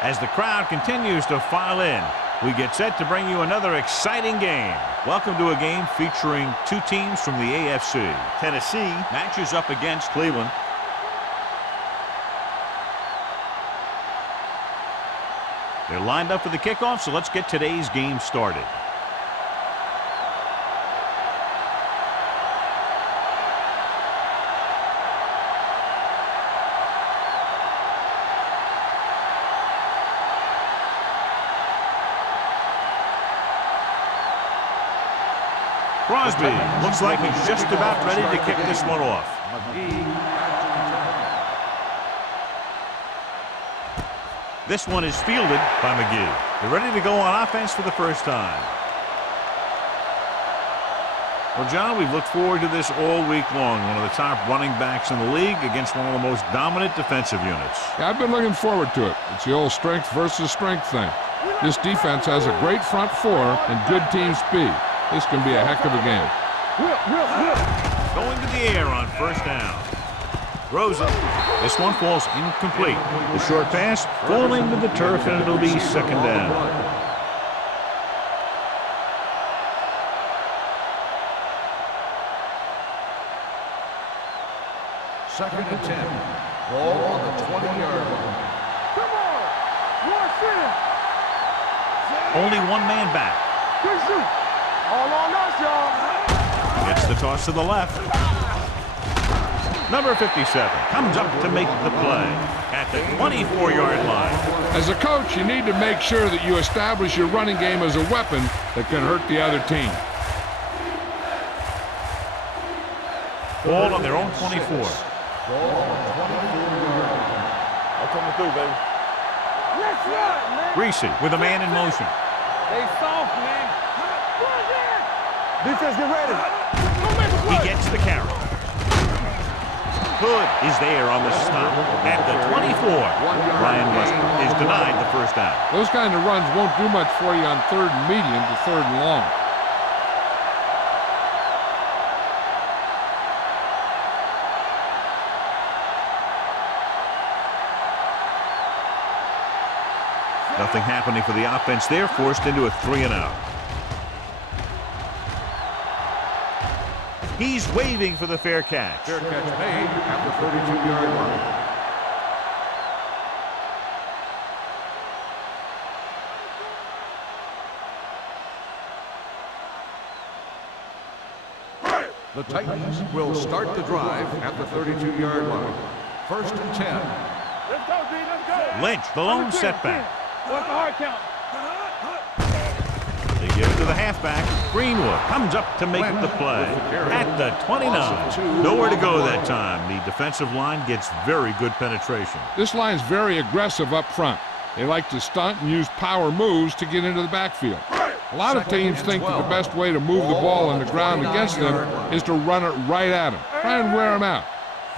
As the crowd continues to file in, we get set to bring you another exciting game. Welcome to a game featuring two teams from the AFC. Tennessee matches up against Cleveland. They're lined up for the kickoff, so let's get today's game started. Crosby looks like he's just about ready to kick this one off. This one is fielded by McGee. They're ready to go on offense for the first time. Well, John, we've looked forward to this all week long. One of the top running backs in the league against one of the most dominant defensive units. Yeah, I've been looking forward to it. It's the old strength versus strength thing. This defense has a great front four and good team speed. This can be a heck of a game. Going to the air on first down. Throws it. This one falls incomplete. The short pass falling to the turf, and it'll be second down. Second and 10. Ball on the 20-yard line. Come on! Watch it! Only one man back. Good shoot! All on us, y'all! Gets the toss to the left. Number 57 comes up to make the play at the 24-yard line. As a coach, you need to make sure that you establish your running game as a weapon that can hurt the other team. Ball on their own 24. Ball on the 24-yard line. I'm coming through, baby. Let's run, man! Greasy with a man in motion. They soft, man. Defense, get ready. Don't make a play. He gets the carry. Hood is there on the stop at the 24. Ryan West is denied the first down. Those kind of runs won't do much for you on third and medium to third and long. Nothing happening for the offense there, forced into a 3-and-out. He's waving for the fair catch. Fair catch made at the 32-yard line. The Titans will start the drive at the 32-yard line. First and 10. Let's go, D. Let's go. Lynch, the lone setback. What's the hard count? They give it to the halfback. Greenwood comes up to make the play at the 29. Nowhere to go that time. The defensive line gets very good penetration. This line's very aggressive up front. They like to stunt and use power moves to get into the backfield. A lot of teams think that the best way to move the ball on the ground against them is to run it right at them. Try and wear them out.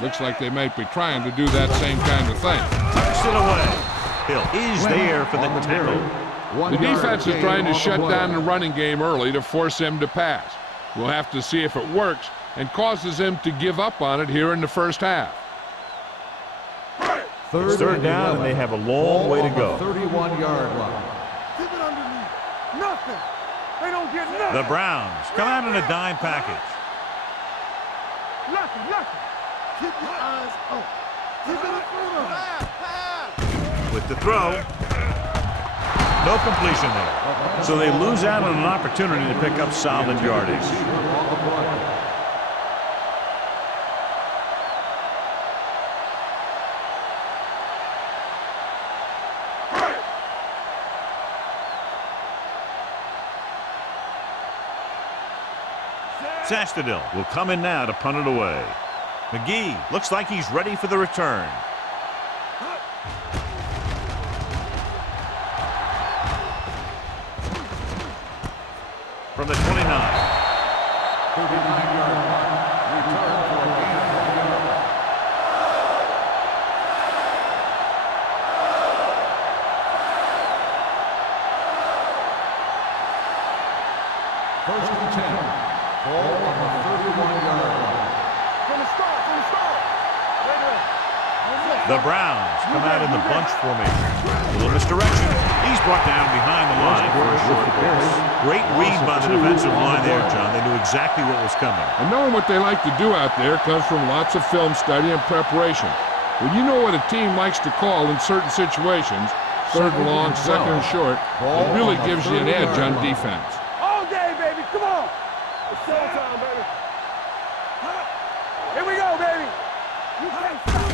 Looks like they might be trying to do that same kind of thing. Tucks it away. Hill is there for the tackle. The defense is trying to shut down the running game early to force him to pass. We'll have to see if it works and causes him to give up on it here in the first half. It's third down, and they have a long way to go. 31-yard line. Keep it underneath. Nothing. They don't get nothing. The Browns come out in a dime package. Nothing. Keep your eyes open. Keep it in front of them. With the throw. No completion there. So they lose out on an opportunity to pick up solid yardage. Sastadil will come in now to punt it away. McGee looks like he's ready for the return. From the 29. 39-yard line. Return for a gain of 1 yard. First and 10. Ball on the 31-yard line. From the start. Right there. The Browns come out in the bunch formation. A little misdirection. He's brought down behind the line for a short pass. Great read by the defensive line there, John. They knew exactly what was coming. And knowing what they like to do out there comes from lots of film study and preparation. When you know what a team likes to call in certain situations, third and long, second and short, it really gives you an edge on defense. All day, baby. Come on. It's showtime, baby. Here we go, baby. You can't stop.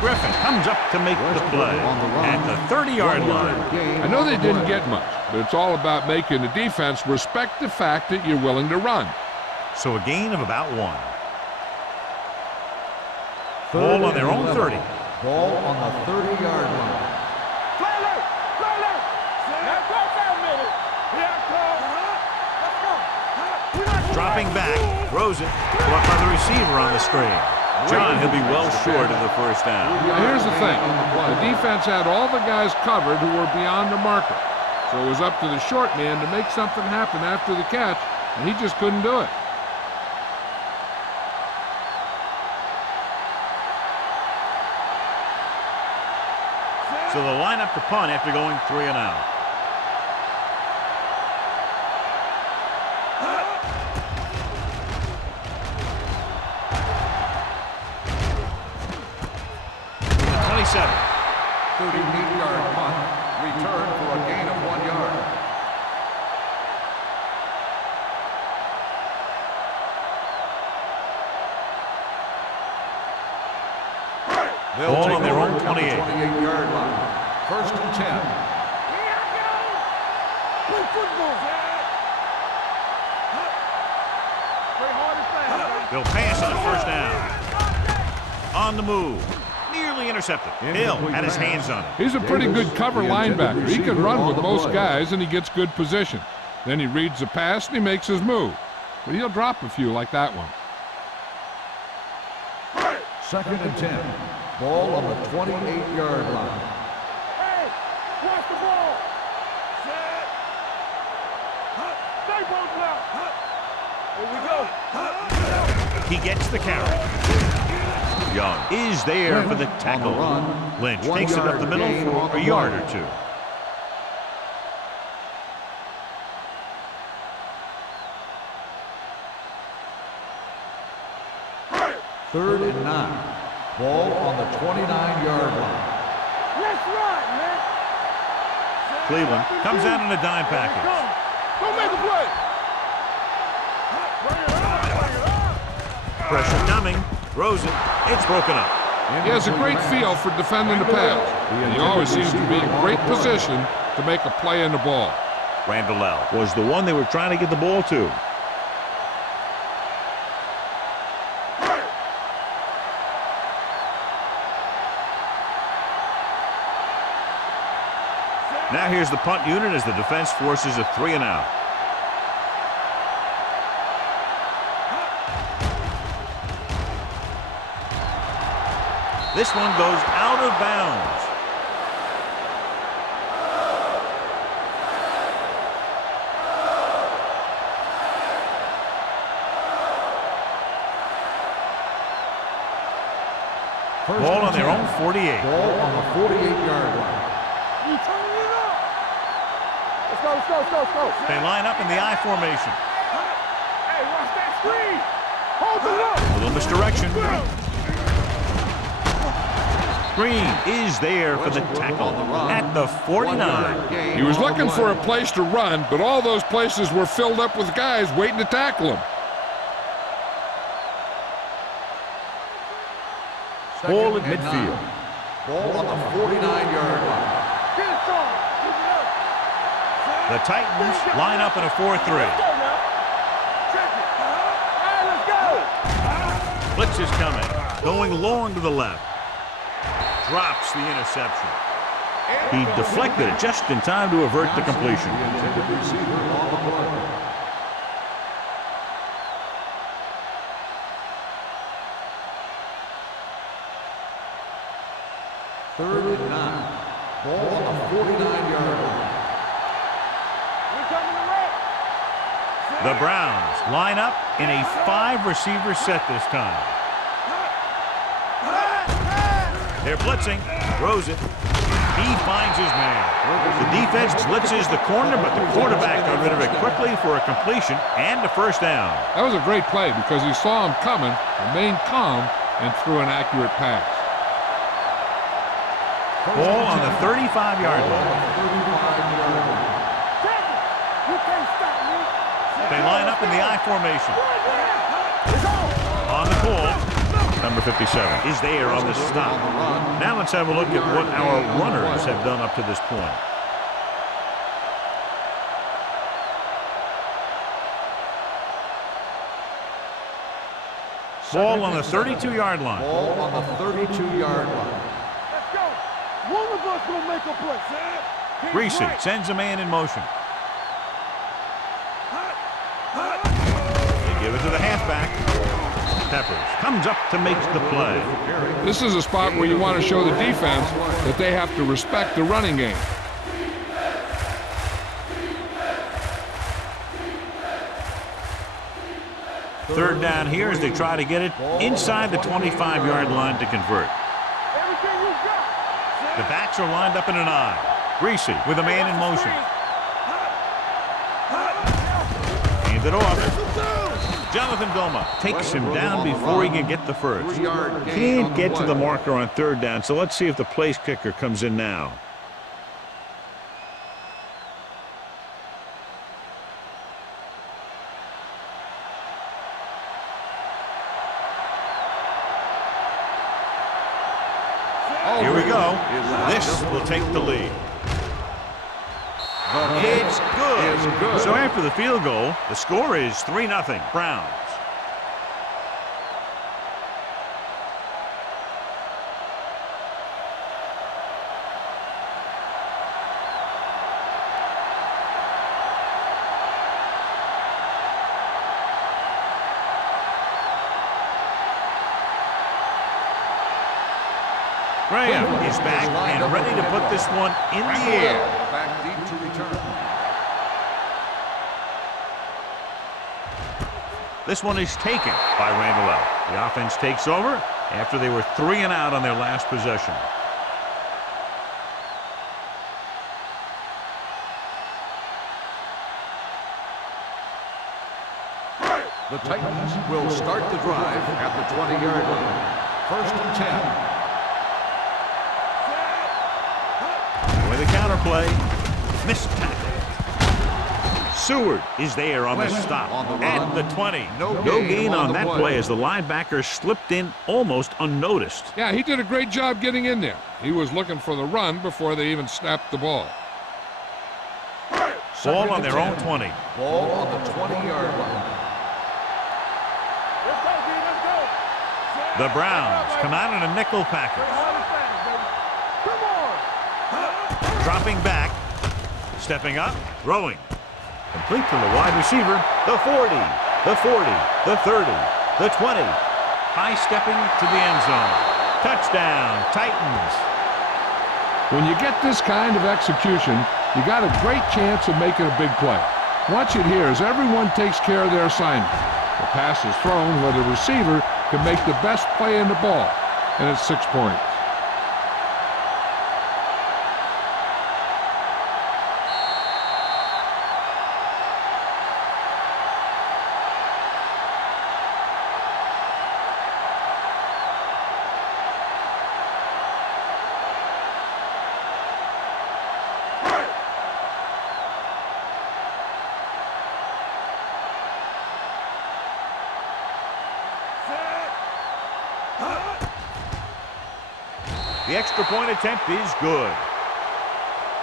Griffin comes up to make the play at the 30-yard line. I know they didn't get much, but it's all about making the defense respect the fact that you're willing to run. So a gain of about 1. Ball on their own 30. Ball on the 30-yard line. Play alert. Play alert. Now go for a minute. Here I come. Let's go. Dropping back, throws it, caught by the receiver on the screen. John, he'll be well short of the first down. Now here's the thing. The defense had all the guys covered who were beyond the marker. So it was up to the short man to make something happen after the catch, and he just couldn't do it. So the lineup to punt after going 3 and out. The 38-yard punt. Return for a gain of 1 yard. Ball on their own 28. 28-yard line. First and 10. Here I go. Play football. Play hard and fast. They'll pass on the first down. On the move. Nearly intercepted. Hill had his hands on it. He's a pretty good cover linebacker. He can run with most guys, and he gets good position. Then he reads the pass, and he makes his move. But he'll drop a few like that one. Second and 10. Ball on the 28-yard line. Hey, watch the ball. Set. Stay both out. Here we go. He gets the carry. Young is there for the tackle. Lynch takes it up the middle for a yard or 2. Third and 9. Ball on the 29-yard line. Let's run, man. Cleveland comes out in a dime package. Don't make a play. Bring it up. Pressure coming. Throws it. It's broken up. He has a great feel for defending the pass. And he always seems to be in great position to make a play in the ball. Randall was the one they were trying to get the ball to. Now here's the punt unit as the defense forces a 3 and out. This one goes out of bounds. Ball on their own 48. Ball on the 48-yard line. You turning it up. Let's go, let's go, let's go, let's go. They line up in the I formation. Hey, watch that screen. Hold it up. A little misdirection. Green is there for the tackle at the 49. He was looking for a place to run, but all those places were filled up with guys waiting to tackle him. Ball at midfield. Ball on the 49-yard line. Get it started. Keep it up. The Titans line up in a 4-3. Let's go now. Check it. All right, let's go. Blitz is coming. Going long to the left. Drops the interception. He deflected it just in time to avert the completion. The intended receiver on the play. Third and 9. Ball on the 49-yard line. We're coming to wreck. The Browns line up in a 5-receiver set this time. They're blitzing. Throws it. He finds his man. The defense blitzes the corner, but the quarterback got rid of it quickly for a completion and a first down. That was a great play because he saw him coming, remained calm, and threw an accurate pass. Ball on the 35-yard line. They line up in the I formation. On the call, number 57 is there on the stop. Now let's have a look at what our runners have done up to this point. Ball on the 32-yard line. Ball on the 32-yard line. Let's go. One of us will make a play, Sam. Greasy sends a man in motion. They give it to the halfback. Peppers comes up to make the play. This is a spot where you want to show the defense that they have to respect the running game. Third down here as they try to get it inside the 25-yard line to convert. Everything you got. The backs are lined up in an I. Greasy with a man in motion. Hand it off. Jonathan Vilma takes him down before he can get the first. Can't get to the marker on third down, so let's see if the place kicker comes in now. Here we go. This will take the lead. It's good. So after the field goal, the score is 3-0 Browns. Graham is back and ready to put this one in the air. Back deep to return. This one is taken by Randall L. The offense takes over after they were 3 and out on their last possession. The Titans will start the drive at the 20-yard line. First and 10. With a counterplay, missed tackle. Seward is there on the stop at the 20. No gain on that play as the linebacker slipped in almost unnoticed. Yeah, he did a great job getting in there. He was looking for the run before they even snapped the ball. Ball on their own 20. Ball on the 20-yard line. Let's go, D. Let's go. The Browns come out in a nickel package. Come on. Dropping back, stepping up, throwing. Complete to the wide receiver, the 40, the 40, the 30, the 20. High stepping to the end zone. Touchdown, Titans. When you get this kind of execution, you got a great chance of making a big play. Watch it here as everyone takes care of their assignment. The pass is thrown where the receiver can make the best play in the ball, and it's 6 points. The extra point attempt is good.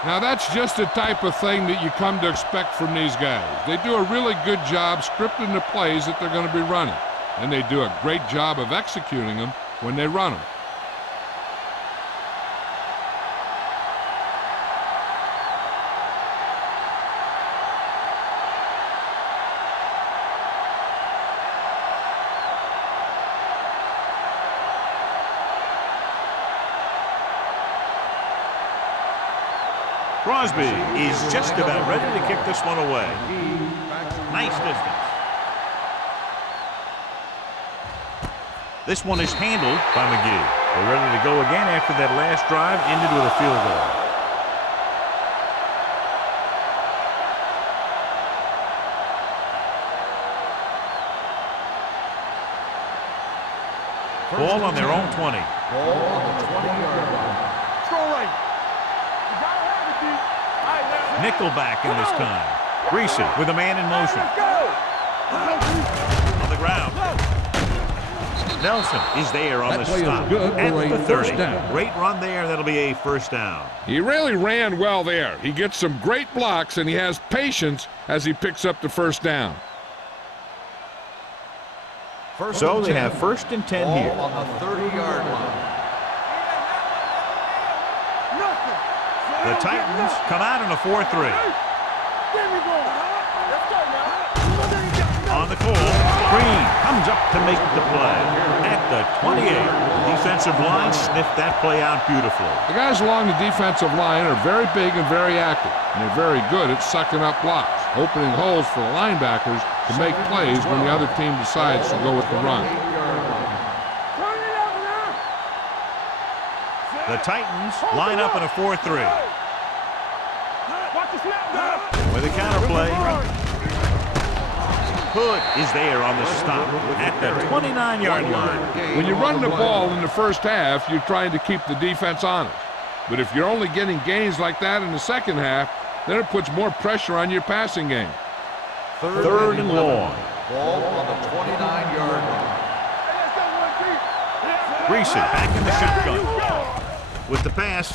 Now that's just the type of thing that you come to expect from these guys. They do a really good job scripting the plays that they're going to be running, and they do a great job of executing them when they run them. Crosby is just about ready to kick this one away. Nice distance. This one is handled by McGee. They're ready to go again after that last drive ended with a field goal. Ball on their own 20. Ball on the 20-yard line. Throw right. You gotta have it, D. All right, now. Nickelback in this time. Greasy with a man in motion. Let's go. On the ground. Nelson is there on That the play is stop good at for a the 30. first down. Great run there. That'll be a first down. He really ran well there. He gets some great blocks, and he has patience as he picks up the first down. First So and they 10. have first and 10 Ball here. on the 30-yard line. Nothing. The Titans come out in a 4-3. There we go. Let's go now. On the call, Green comes up to make the play. At the 28, the defensive line sniffed that play out beautifully. The guys along the defensive line are very big and very active, and they're very good at sucking up blocks, opening holes for the linebackers to make plays when the other team decides to go with the run. Turn it up now. The Titans line up in a 4-3. Watch the snap now. With a counterplay, Hood is there on the stop at the 29-yard line. When you run the ball in the first half, you're trying to keep the defense honest. But if you're only getting gains like that in the second half, then it puts more pressure on your passing game. Third and long. Ball on the 29-yard line. Greasy back in the shotgun. With the pass,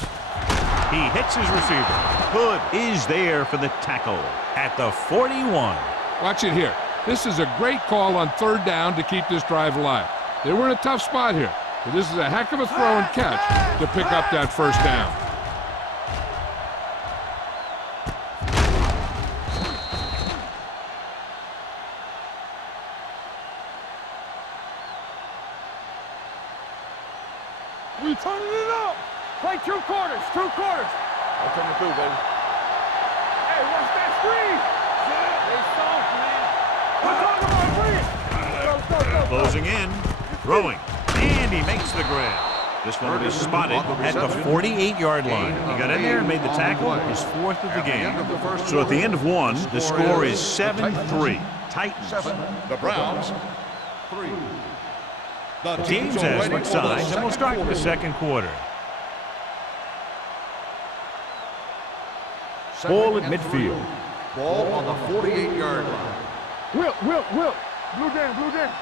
he hits his receiver. Hood is there for the tackle at the 41. Watch it here. This is a great call on third down to keep this drive alive. They were in a tough spot here, but this is a heck of a throw and catch to pick up that first down. We turning it up. Play 2 quarters. 2 quarters. I'll turn it through, baby. Hey, watch that screen. They soft, man. We're talking about free. Go. Closing in, throwing, and he makes the grab. This one is spotted at the 48-yard line. He got in there and made the tackle, his 4th of the game. So at the end of one, the score is 7-3. Titans. 7. The Browns. 3. The Teams as switch sides, and we'll start the second quarter. Ball at midfield. Ball on the 48-yard line. Whip. Blue down.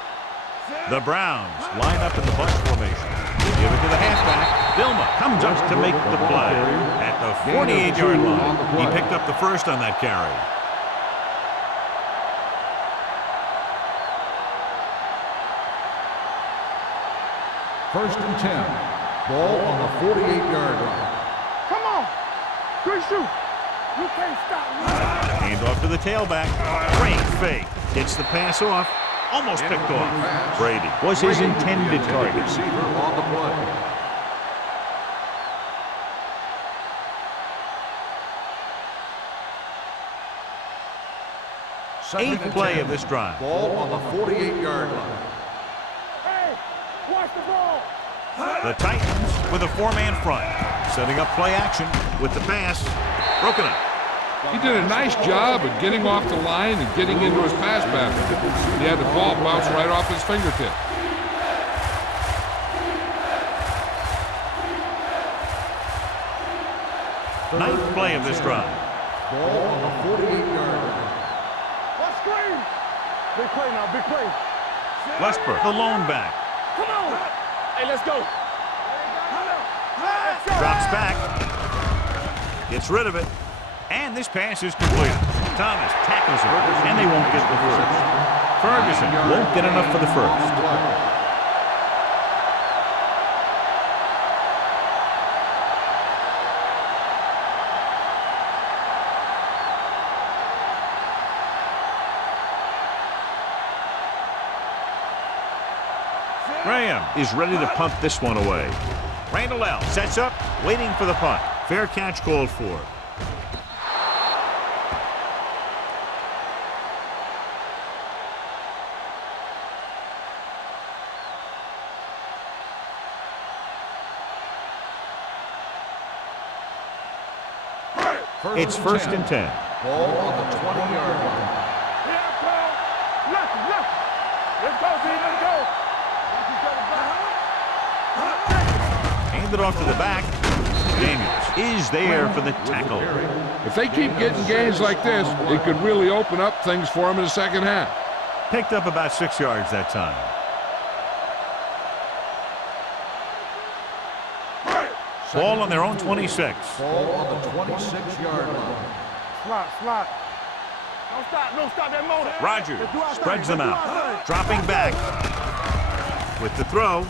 The Browns line up in the bunch formation. They give it to the halfback. Vilma comes up to make the play at the 48-yard line. He picked up the first on that carry. First and 10. Ball on the 48-yard line. Come on. Good shoot. You can't stop me. Hand off to the tailback. Great fake. Gets the pass off. Almost picked off. Brady was his intended target. Receiver on the play. Second Eighth and play 10. of this drive. Ball on the 48-yard line. Hey, watch the ball. The Titans with a 4-man front. Setting up play action with the pass. Broken up. He did a nice job of getting off the line and getting into his pass basket. He had the ball bounce right off his fingertip. Ninth play of this drive. Ball on the 48-yard line. Let's screen. Big play now, big play. Westbrook, the lone back. Come on. Hey, let's go. Drops back. Gets rid of it. And this pass is completed. Thomas tackles him, and they won't get the first. Ferguson won't get enough for the first. Graham is ready to punt this one away. Randall L. sets up, waiting for the punt. Fair catch called for. It's first and 10. Ball on the 20-yard line. Yeah, Paul. Left, left. Let's go, Z. Let's go. Watch each other back. Hand it off to the back. Daniels is there for the tackle. If they keep getting gains like this, it could really open up things for them in the second half. Picked up about 6 yards that time. Ball on their own 26. Ball on the 26-yard line. Slot. Don't stop that motor. Rogers Let's do our spreads thing. them Let's do our out. thing. Dropping back with the throw.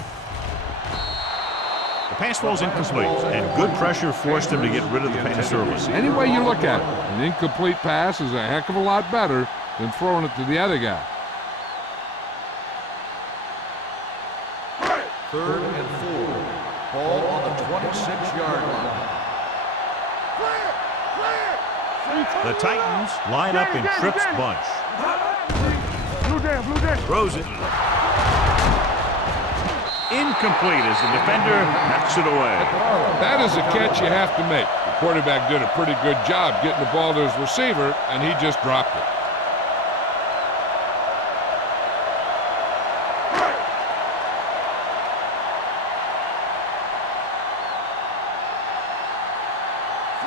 The pass falls incomplete, and good pressure forced him to get rid of the pass early. Any way you look at it, an incomplete pass is a heck of a lot better than throwing it to the other guy. 3rd and 4. Ball on the 26-yard line. The Titans line up in Tripp's bunch. Blue Dan. Throws it. Incomplete as the defender knocks it away. That is a catch you have to make. The quarterback did a pretty good job getting the ball to his receiver, and he just dropped it.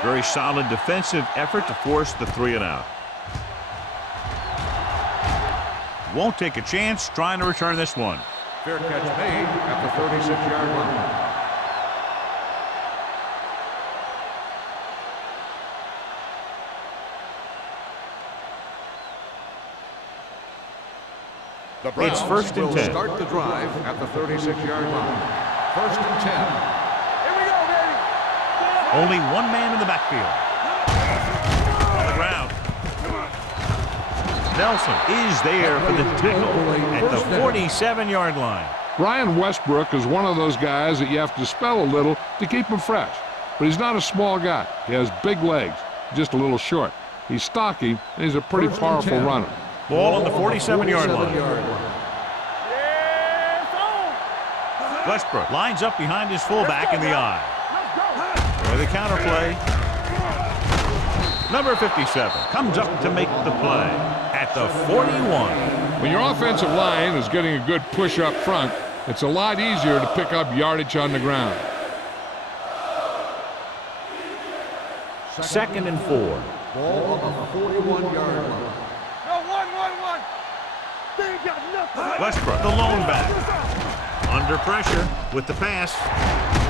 Very solid defensive effort to force the 3 and out. Won't take a chance trying to return this one. Fair catch made at the 36-yard line. The Browns It's first and will 10. start the drive at the 36-yard line. First and 10. Here we go, baby. Only one man in the backfield. On the ground. Nelson is there for the tackle at the 47-yard line. Brian Westbrook is one of those guys that you have to spell a little to keep him fresh. But he's not a small guy. He has big legs, just a little short. He's stocky, and he's a pretty powerful runner. Ball on the 47-yard line. Yeah, it's on. Westbrook lines up behind his fullback in the eye. Let's go. For the counter play. Number 57 comes up to make the play at the 41. When your offensive line is getting a good push up front, it's a lot easier to pick up yardage on the ground. 2nd and 4. Ball on the 41-yard line. No, one. They ain't got nothing. Westbrook, the lone back. Under pressure with the pass.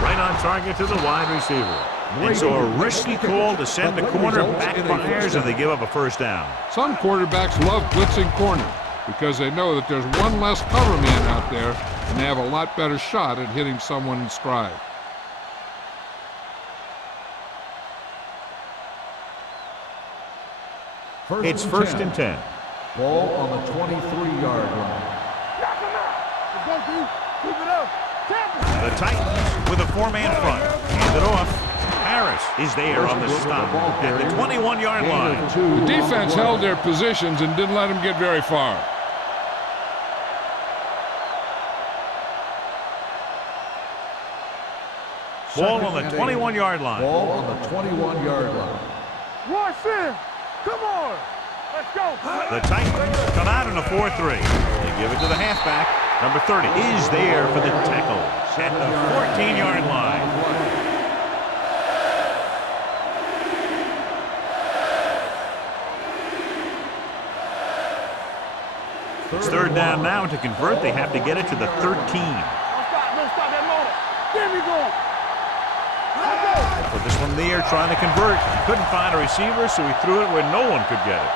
Right on target to the wide receiver. And so a risky call to send the corner backfires and they give up a first down. Some quarterbacks love blitzing corners because they know that there's one less cover man out there and they have a lot better shot at hitting someone in stride. It's first and 10. Ball on the 23-yard line. Knock him out. Let's go, D. Keep it up. Tap it. The Titans with a 4-man front. Hand it off. Harris is there on the stop at the 21-yard line. The defense held their positions and didn't let them get very far. Ball on the 21-yard line. Ball on the 21-yard line. Roy Sim. Come on. Let's go. The Titans come out in a 4-3. They give it to the halfback. Number 30 is there for the tackle at the 14-yard line. It's 3rd down now. To convert, they have to get it to the 13. Don't stop that motor. There we go. Let's go. Put this one in the air trying to convert. He couldn't find a receiver, so he threw it where no one could get it.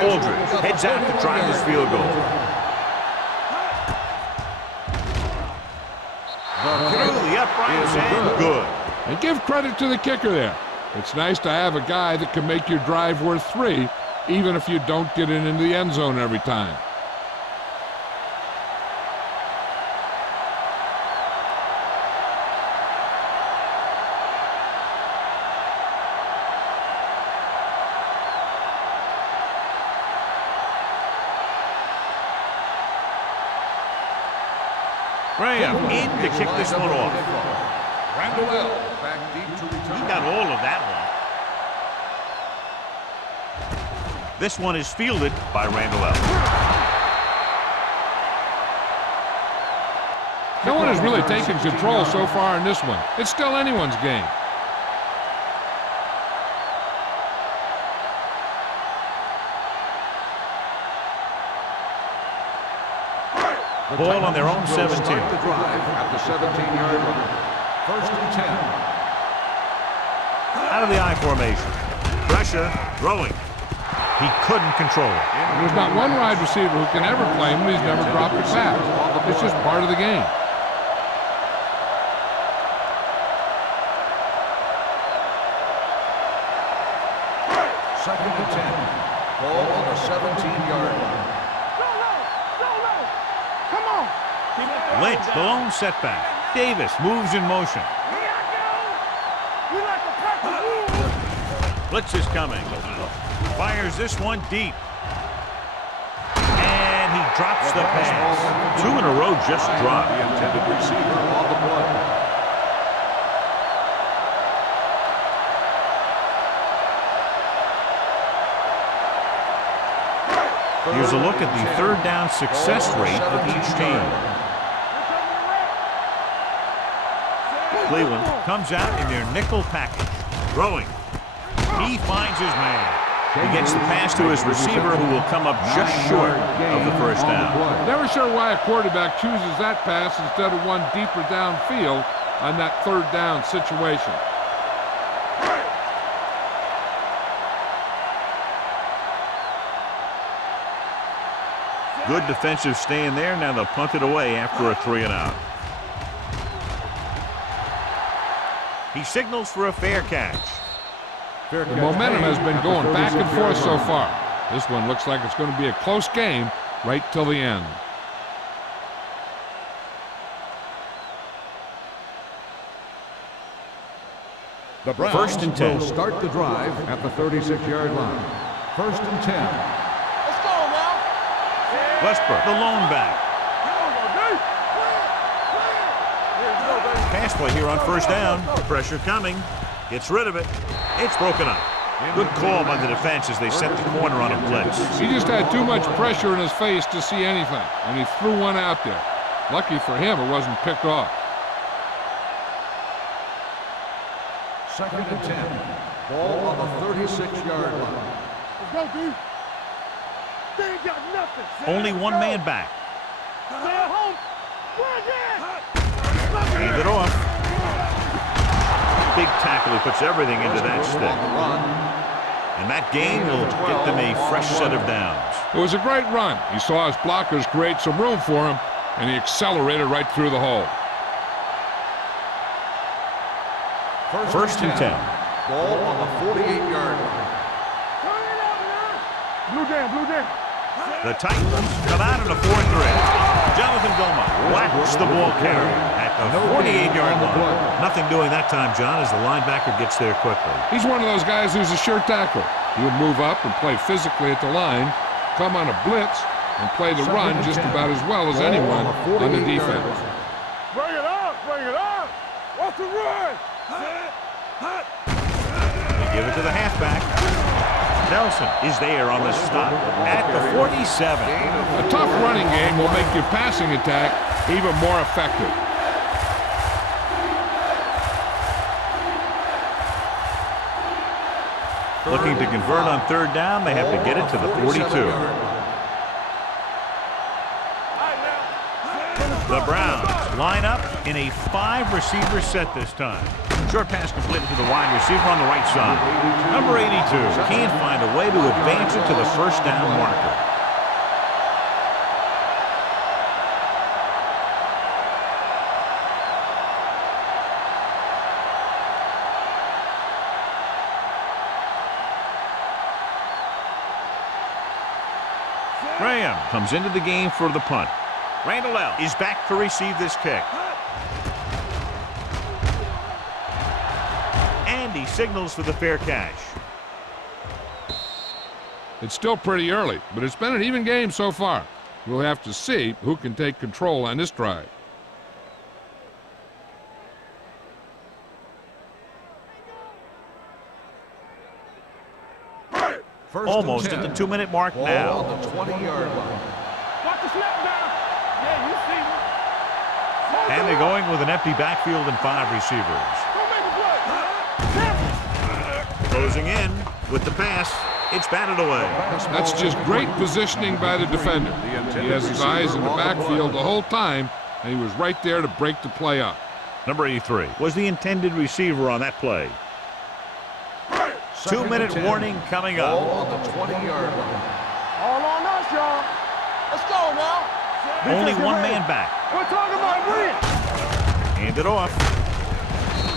Aldridge heads out to try this field goal. Through the uprights and good. And give credit to the kicker there. It's nice to have a guy that can make your drive worth 3, even if you don't get it into the end zone every time. Graham in to kick this one off. Randall L. back deep to return. He got all of that one. This one is fielded by Randall L. No one has really taken control so far in this one. It's still anyone's game. Ball on their own 17. Start the drive at the 17-yard line. First and 10. Out of the I formation. Pressure, throwing. He couldn't control it. There's not one wide receiver who can ever claim he's never dropped a pass. It's just part of the game. Second and 10. Ball on the 17-yard line. Lynch, the lone setback. Davis moves in motion. Blitz is coming. Fires this one deep. And he drops the pass. 2 in a row just dropped. The intended receiver on the play. Here's a look at the third down success rate of each team. Cleveland comes out in their nickel package. Throwing. He finds his man. He gets the pass to his receiver, who will come up just short of the first down. Never sure why a quarterback chooses that pass instead of one deeper downfield on that third down situation. Good defensive stand there. Now they'll punt it away after a 3-and-out. He signals for a fair catch. The momentum has been going back and forth so far. This one looks like it's going to be a close game right till the end. The Browns First and 10. will start the drive at the 36-yard line. First and 10. Let's go now. Westbrook, the lone back. Pass play here on first down. Pressure coming. Gets rid of it. It's broken up. Good call by the defense as they set the corner on a blitz. He just had too much pressure in his face to see anything, and he threw one out there. Lucky for him, it wasn't picked off. Second and 10. Ball on the 36-yard line. Let's go, dude. They ain't got nothing. Only one man back. Stay at home. Hand it off. Big tackle. He puts everything into that stick. And that gain will get them a fresh set of downs. It was a great run. He saw his blockers create some room for him, and he accelerated right through the hole. First and 10. Ball on the 48-yard line. Blue jam. The Titans come out in a 4-3. Jonathan Goma whacks the ball carrier at the 48-yard line. Nothing doing that time, John, as the linebacker gets there quickly. He's one of those guys who's a sure tackler. He'll move up and play physically at the line, come on a blitz, and play the run just about as well as anyone on the defense. Bring it on. What's the run? They give it to the halfback. Nelson is there on the stop at the 47. A tough running game will make your passing attack even more effective. Looking to convert on third down, they have to get it to the 42. The Browns line up in a 5-receiver set this time. Short pass completed to the wide receiver on the right side. Number 82 can't find a way to advance it to the first down marker. Graham comes into the game for the punt. Randall L. is back to receive this kick. And he signals for the fair catch. It's still pretty early, but it's been an even game so far. We'll have to see who can take control on this drive. First Almost and at 10. the 2-minute mark Ball now. on the 20-yard line. Watch the snap down. Yeah, you see me. And they're going with an empty backfield and 5 receivers. Don't make a play. Closing in with the pass. It's batted away. That's just great positioning by the defender. He has his eyes in the backfield the whole time, and he was right there to break the play up. Number 83 was the intended receiver on that play. 2-minute warning coming Ball up. on the 20-yard line. All on us, y'all. Let's go now. Only one man back. We're talking about Brent. Hand it off.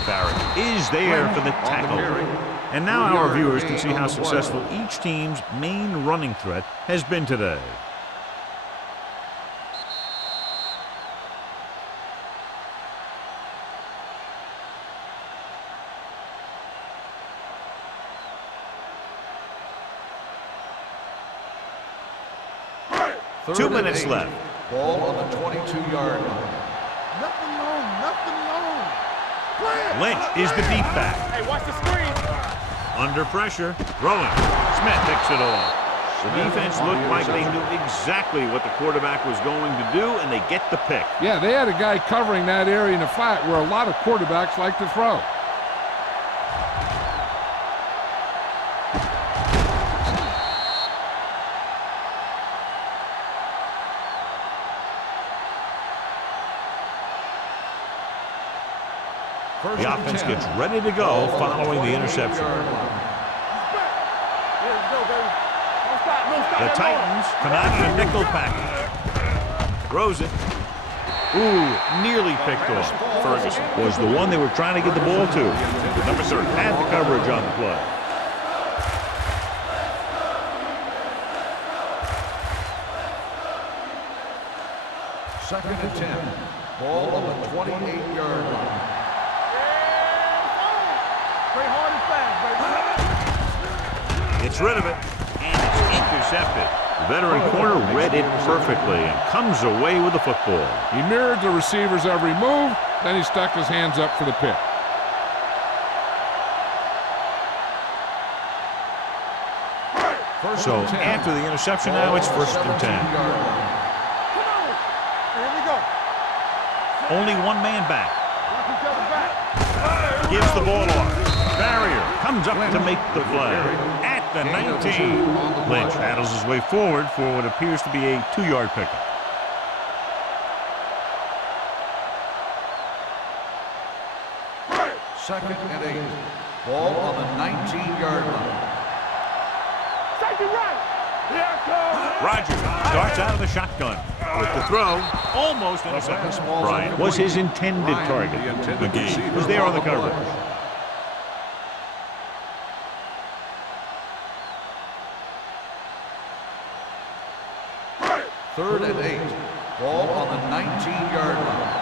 Barrett is there for the tackle. And now our viewers can see how successful each team's main running threat has been today. Third 2 and minutes 8. left. Ball on the 22-yard line. Nothing long, nothing long. Lynch is the deep back. Hey, watch the screen. Under pressure, throwing. Smith picks it off. The defense looked like they knew exactly what the quarterback was going to do, and they get the pick. Yeah, they had a guy covering that area in the flat where a lot of quarterbacks like to throw. The offense gets ready to go following the interception. The Titans come out in a nickel package. Throws it. Ooh, nearly picked off. Ferguson was the one they were trying to get the ball to. Number 30 had the coverage on the play. Second and 10. Ball on the 28-yard line. Play hard and fast, baby. Gets rid of it, and it's intercepted. The veteran corner read it perfectly and comes away with the football. He mirrored the receiver's every move, then he stuck his hands up for the pick. First So and 10. after the interception now, it's first and 10. 17-yard line. Come on. Here we go. Only one man back. Watch each other back. Gives the ball off. Barrier comes up to make the play. At the 19. Lynch battles his way forward for what appears to be a 2-yard pickup. Second and 8. Ball on the 19-yard line. Safety right. Here it comes. Rogers starts out of the shotgun. With the throw, almost intercepted. Bryant was his intended target. McGee was there on the coverage. Third and 8. Ball on the 19-yard line.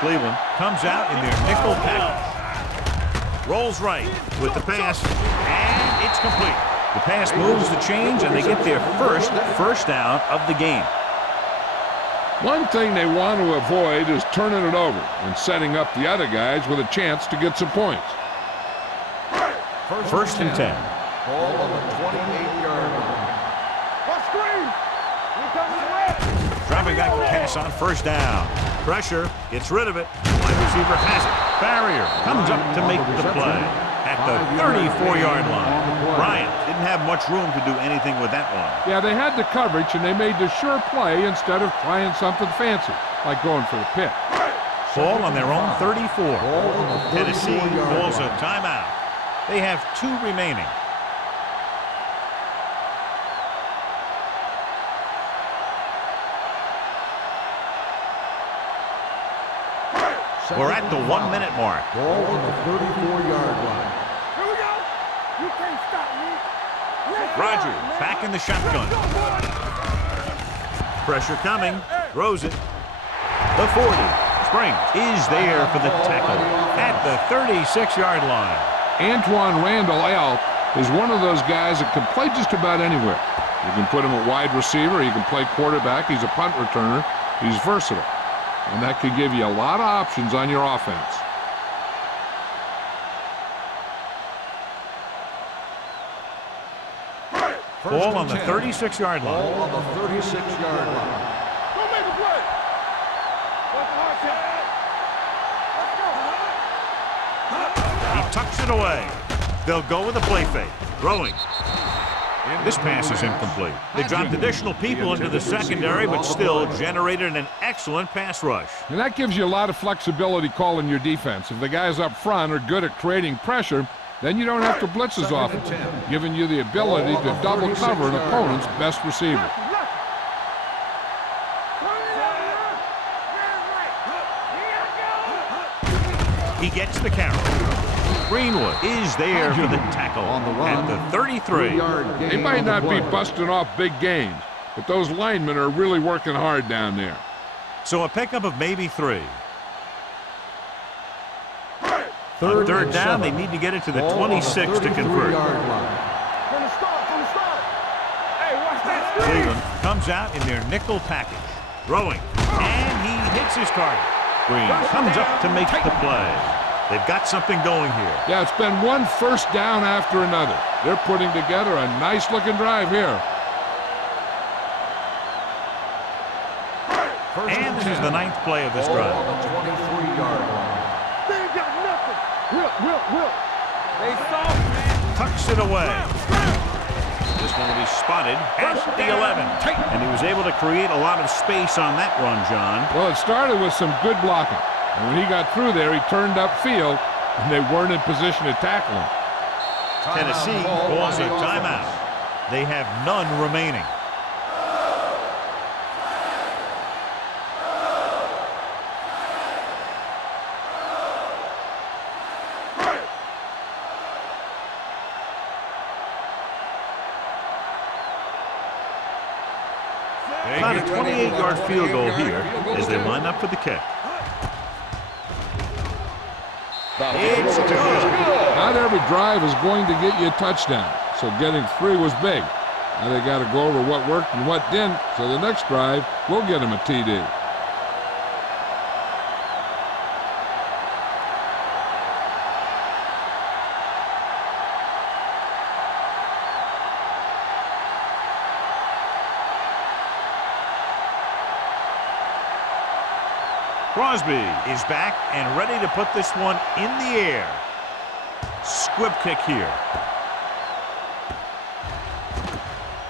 Cleveland comes out in their nickel package. Rolls right with the pass, and it's complete. The pass moves the chains, and they get their first down of the game. One thing they want to avoid is turning it over and setting up the other guys with a chance to get some points. First and 10. Ball on the 28-yard line. What screen? We coming to red. Dropping back the pass on first down. Pressure, gets rid of it. Wide receiver has it. Barrier comes up to make the play at the 34-yard line. Bryant didn't have much room to do anything with that one. Yeah, they had the coverage, and they made the sure play instead of trying something fancy, like going for the pick. Ball on their own 34. Tennessee calls a timeout. They have 2 remaining. We're at the 1-minute mark. Ball on the 34-yard line. Here we go. You can't stop me. Rogers back in the shotgun. Pressure coming. Throws it. The 40. Springs is there for the tackle at the 36-yard line. Antoine Randall L. is one of those guys that can play just about anywhere. You can put him at wide receiver. He can play quarterback. He's a punt returner. He's versatile. And that could give you a lot of options on your offense. Ball on the 36-yard line. Ball on the 36-yard line. Go make a play. What's the hard shot? Let's go. He tucks it away. They'll go with a play fake. Throwing. This pass is incomplete. They dropped additional people into the secondary, but still generated an excellent pass rush. And that gives you a lot of flexibility calling your defense. If the guys up front are good at creating pressure, then you don't have to blitz as often, giving you the ability to double cover an opponent's best receiver. He gets the carry. Greenwood is there for the tackle at the 33. They might not be busting off big gains, but those linemen are really working hard down there. So a pickup of maybe 3. On third down, they need to get it to the 26 to convert. From the start. Hey, watch that screen. Cleveland comes out in their nickel package. Throwing. And he hits his target. Green comes up to make the play. They've got something going here. Yeah, it's been one first down after another. They're putting together a nice-looking drive here. And this is the 9th play of this drive. On the 23-yard line. They ain't got nothing. Will. They soft, man. Tucks it away. This one will be spotted at the 11. And he was able to create a lot of space on that run, John. Well, it started with some good blocking. And when he got through there, he turned upfield, and they weren't in position to tackle him. Tennessee calls a timeout. They have none remaining. About a 28-yard field goal here as they line up for the kick. It's good. Not every drive is going to get you a touchdown, so getting 3 was big. Now they got to go over what worked and what didn't, so the next drive will get them a TD. Crosby is back and ready to put this one in the air. Squib kick here.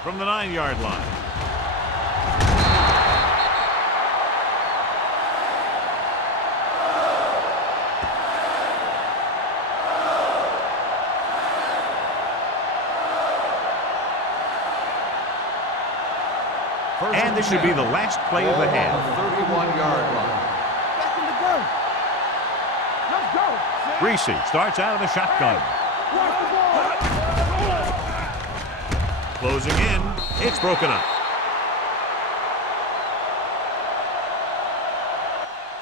From the 9-yard line. And this should be the last play of the half. On the 31-yard line. Greasy starts out of the shotgun. Closing in. It's broken up.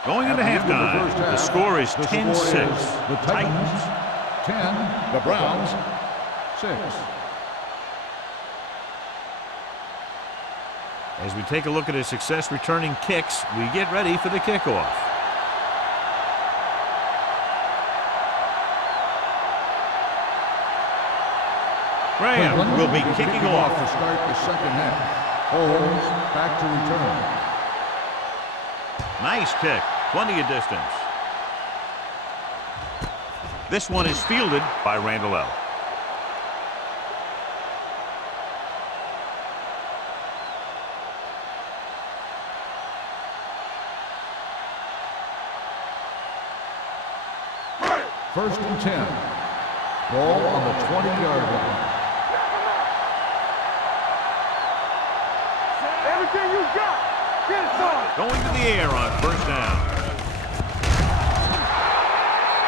Going into halftime, the score is 10-6. The Titans 10, the Browns 6. As we take a look at his success returning kicks, we get ready for the kickoff. Graham will be kicking off to start the second half. Holmes back to return. Nice kick, plenty of distance. This one is fielded by Randall L. First and 10. Ball on the 20-yard line. Everything you got. Get it started. Going to the air on first down.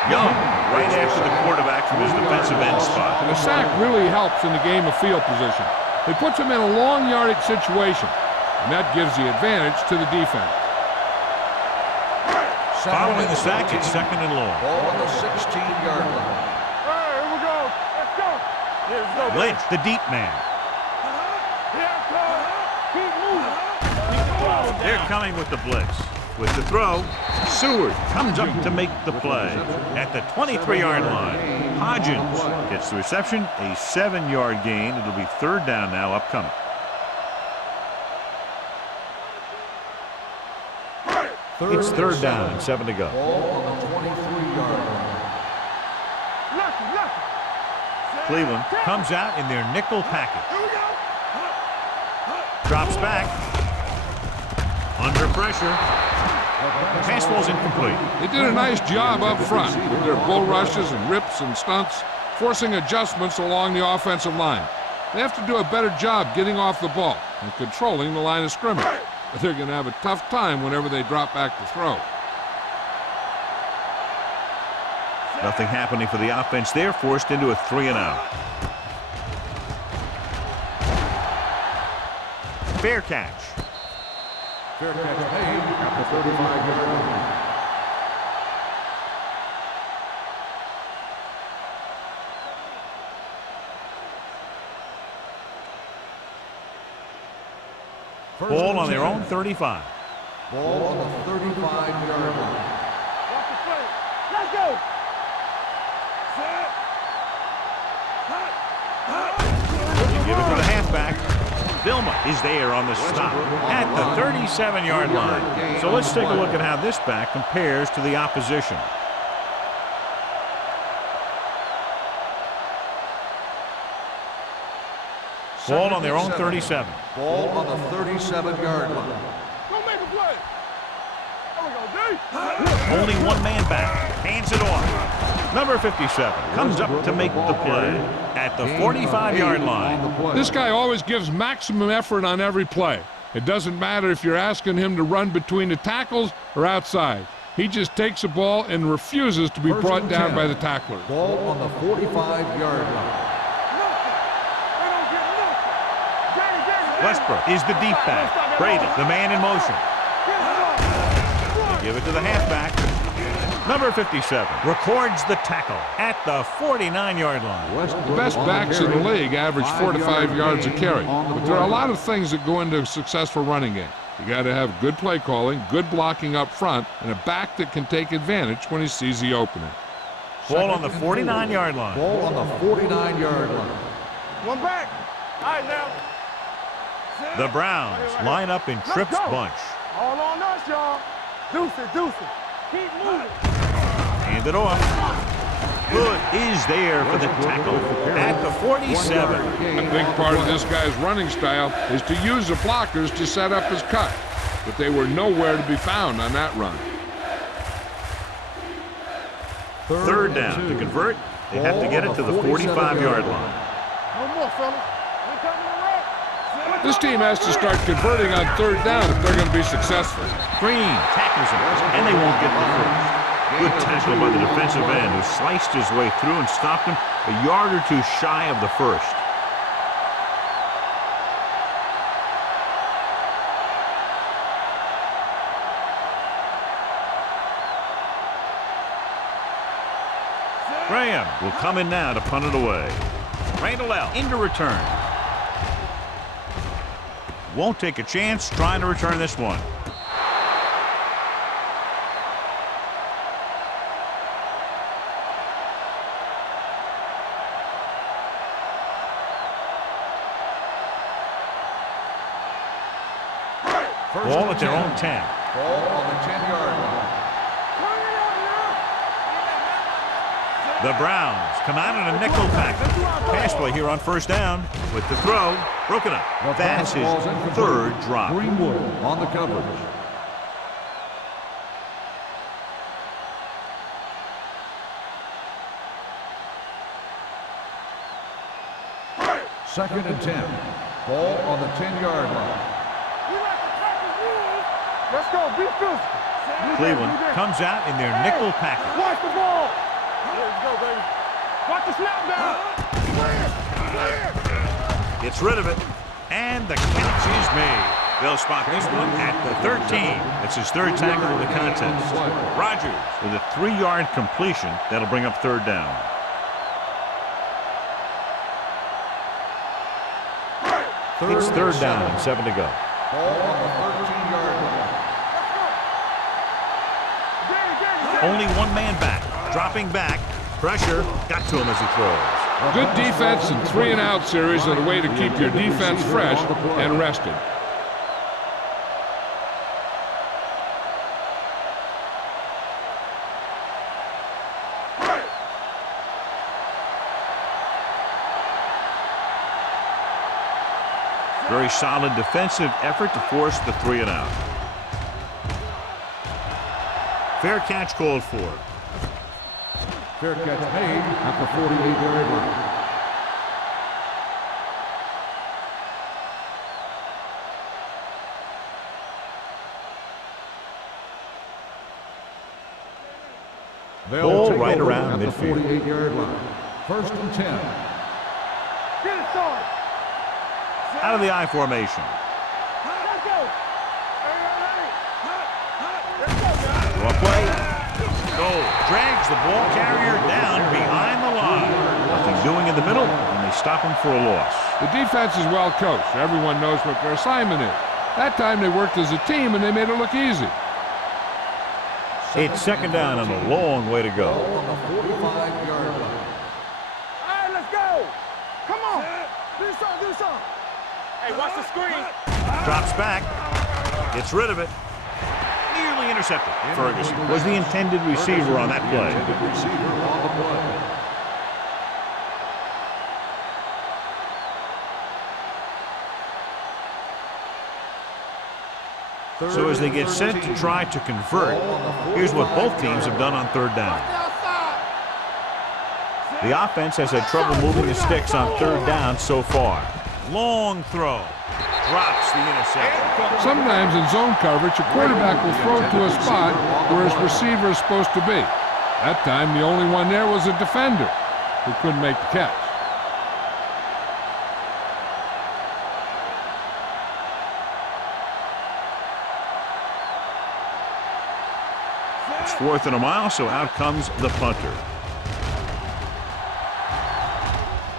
Young, right after the quarterback from his defensive end spot. And the sack really helps in the game of field position. It puts them in a long yardage situation, and that gives the advantage to the defense. Following the sack, it's second and long. Ball on the 16-yard line. All right, here we go. Let's go. Let's go. Lynch, the deep man. Here I come. Keep moving. They're coming with the blitz. with the throw. Seward comes up to make the play at the 23-yard line. Hodgins gets the reception, a 7-yard gain. It'll be third down now upcoming. It's third down and 7 to go. Ball on the 23-yard line. Cleveland comes out in their nickel package. Drops back. Under pressure. Pass ball's incomplete. They did a nice job up front with their bull rushes and rips and stunts, forcing adjustments along the offensive line. They have to do a better job getting off the ball and controlling the line of scrimmage. But they're going to have a tough time whenever they drop back to throw. Nothing happening for the offense there, forced into a 3-and-out. Fair catch. Fair catch made at the 35-yard line. Ball on their own 35. Ball on the 35-yard line. Watch the play. Let's go. They give it to the halfback. Vilma is there on the stop at the 37-yard line. So let's take a look at how this back compares to the opposition. Ball on their own 37. Ball on the 37-yard line. Go make a play. There we go, D. Only one man back. Hands it off. Number 57 comes up to make the play at the 45-yard line. This guy always gives maximum effort on every play. It doesn't matter if you're asking him to run between the tackles or outside. He just takes the ball and refuses to be brought down by the tackler. Ball on the 45-yard line. Westbrook is the deep back. Brady, the man in motion. They give it to the halfback. Number 57 records the tackle at the 49-yard line. The best backs in the league average 4 to 5 yards a carry. But there are a lot of things that go into a successful running game. You got to have good play calling, good blocking up front, and a back that can take advantage when he sees the opening. Ball on the 49-yard line. Ball on the 49-yard line. One back. All right, now. The Browns line up in Tripp's bunch. All on us, y'all. Deuce it. Keep moving. Hand it off. Good is there for the tackle at the 47. A big part of this guy's running style is to use the blockers to set up his cut. But they were nowhere to be found on that run. Third down. To convert, they have to get it to the 45-yard line. No more, fellas. We coming to rock. This team has to start converting on third down if they're going to be successful. Green tackles him, and they won't get the first. Good tackle by the defensive end, who sliced his way through and stopped him a yard or two shy of the first. Graham will come in now to punt it away. Randall L. into return. Won't take a chance trying to return this one. Ball at their own 10. Ball on the 10-yard line. The Browns come out in a nickel package. Pass play here on first down with the throw. Broken up. That's his third drop. Greenwood on the coverage. Second and 10. Ball on the 10-yard line. Let's go. Be physical. Cleveland comes out in their nickel package. Watch the ball. Let's go, baby. Watch the snap down. Clear. Gets rid of it. And the catch is made. They'll spot this one at the 13. That's his third tackle of the contest. Rogers with a 3-yard completion. That'll bring up third down. It's third down and 7 to go. Ball on the 13-yard line. Only one man back. Dropping back. Pressure got to him as he throws. Good defense and 3-and-out series are the way to keep your defense fresh and rested. Very solid defensive effort to force the 3-and-out. Fair catch called for. Fair catch made at the 48-yard line. Ball right around at midfield. the 48-yard line. 1st and 10. Get it started. Out of the I formation. Let's go. Draw play. Goal. Drags the ball carrier down behind the line. Nothing doing in the middle, and they stop him for a loss. The defense is well coached. Everyone knows what their assignment is. That time they worked as a team and they made it look easy. It's 2nd down and a long way to go. On the 45-yard line. All right, let's go. Come on. Do something, do something. Hey, watch the screen. Drops back. Gets rid of it. Nearly intercepted. Ferguson was the intended receiver on that play. Intended receiver on the play. So as they get set to try to convert, here's what both teams have done on 3rd down. The offense has had trouble moving the sticks on 3rd down so far. Long throw. Drops the interception. Sometimes in zone coverage, a quarterback will throw to a spot where his receiver is supposed to be. That time, the only one there was a defender who couldn't make the catch. It's 4th and a mile, so out comes the punter.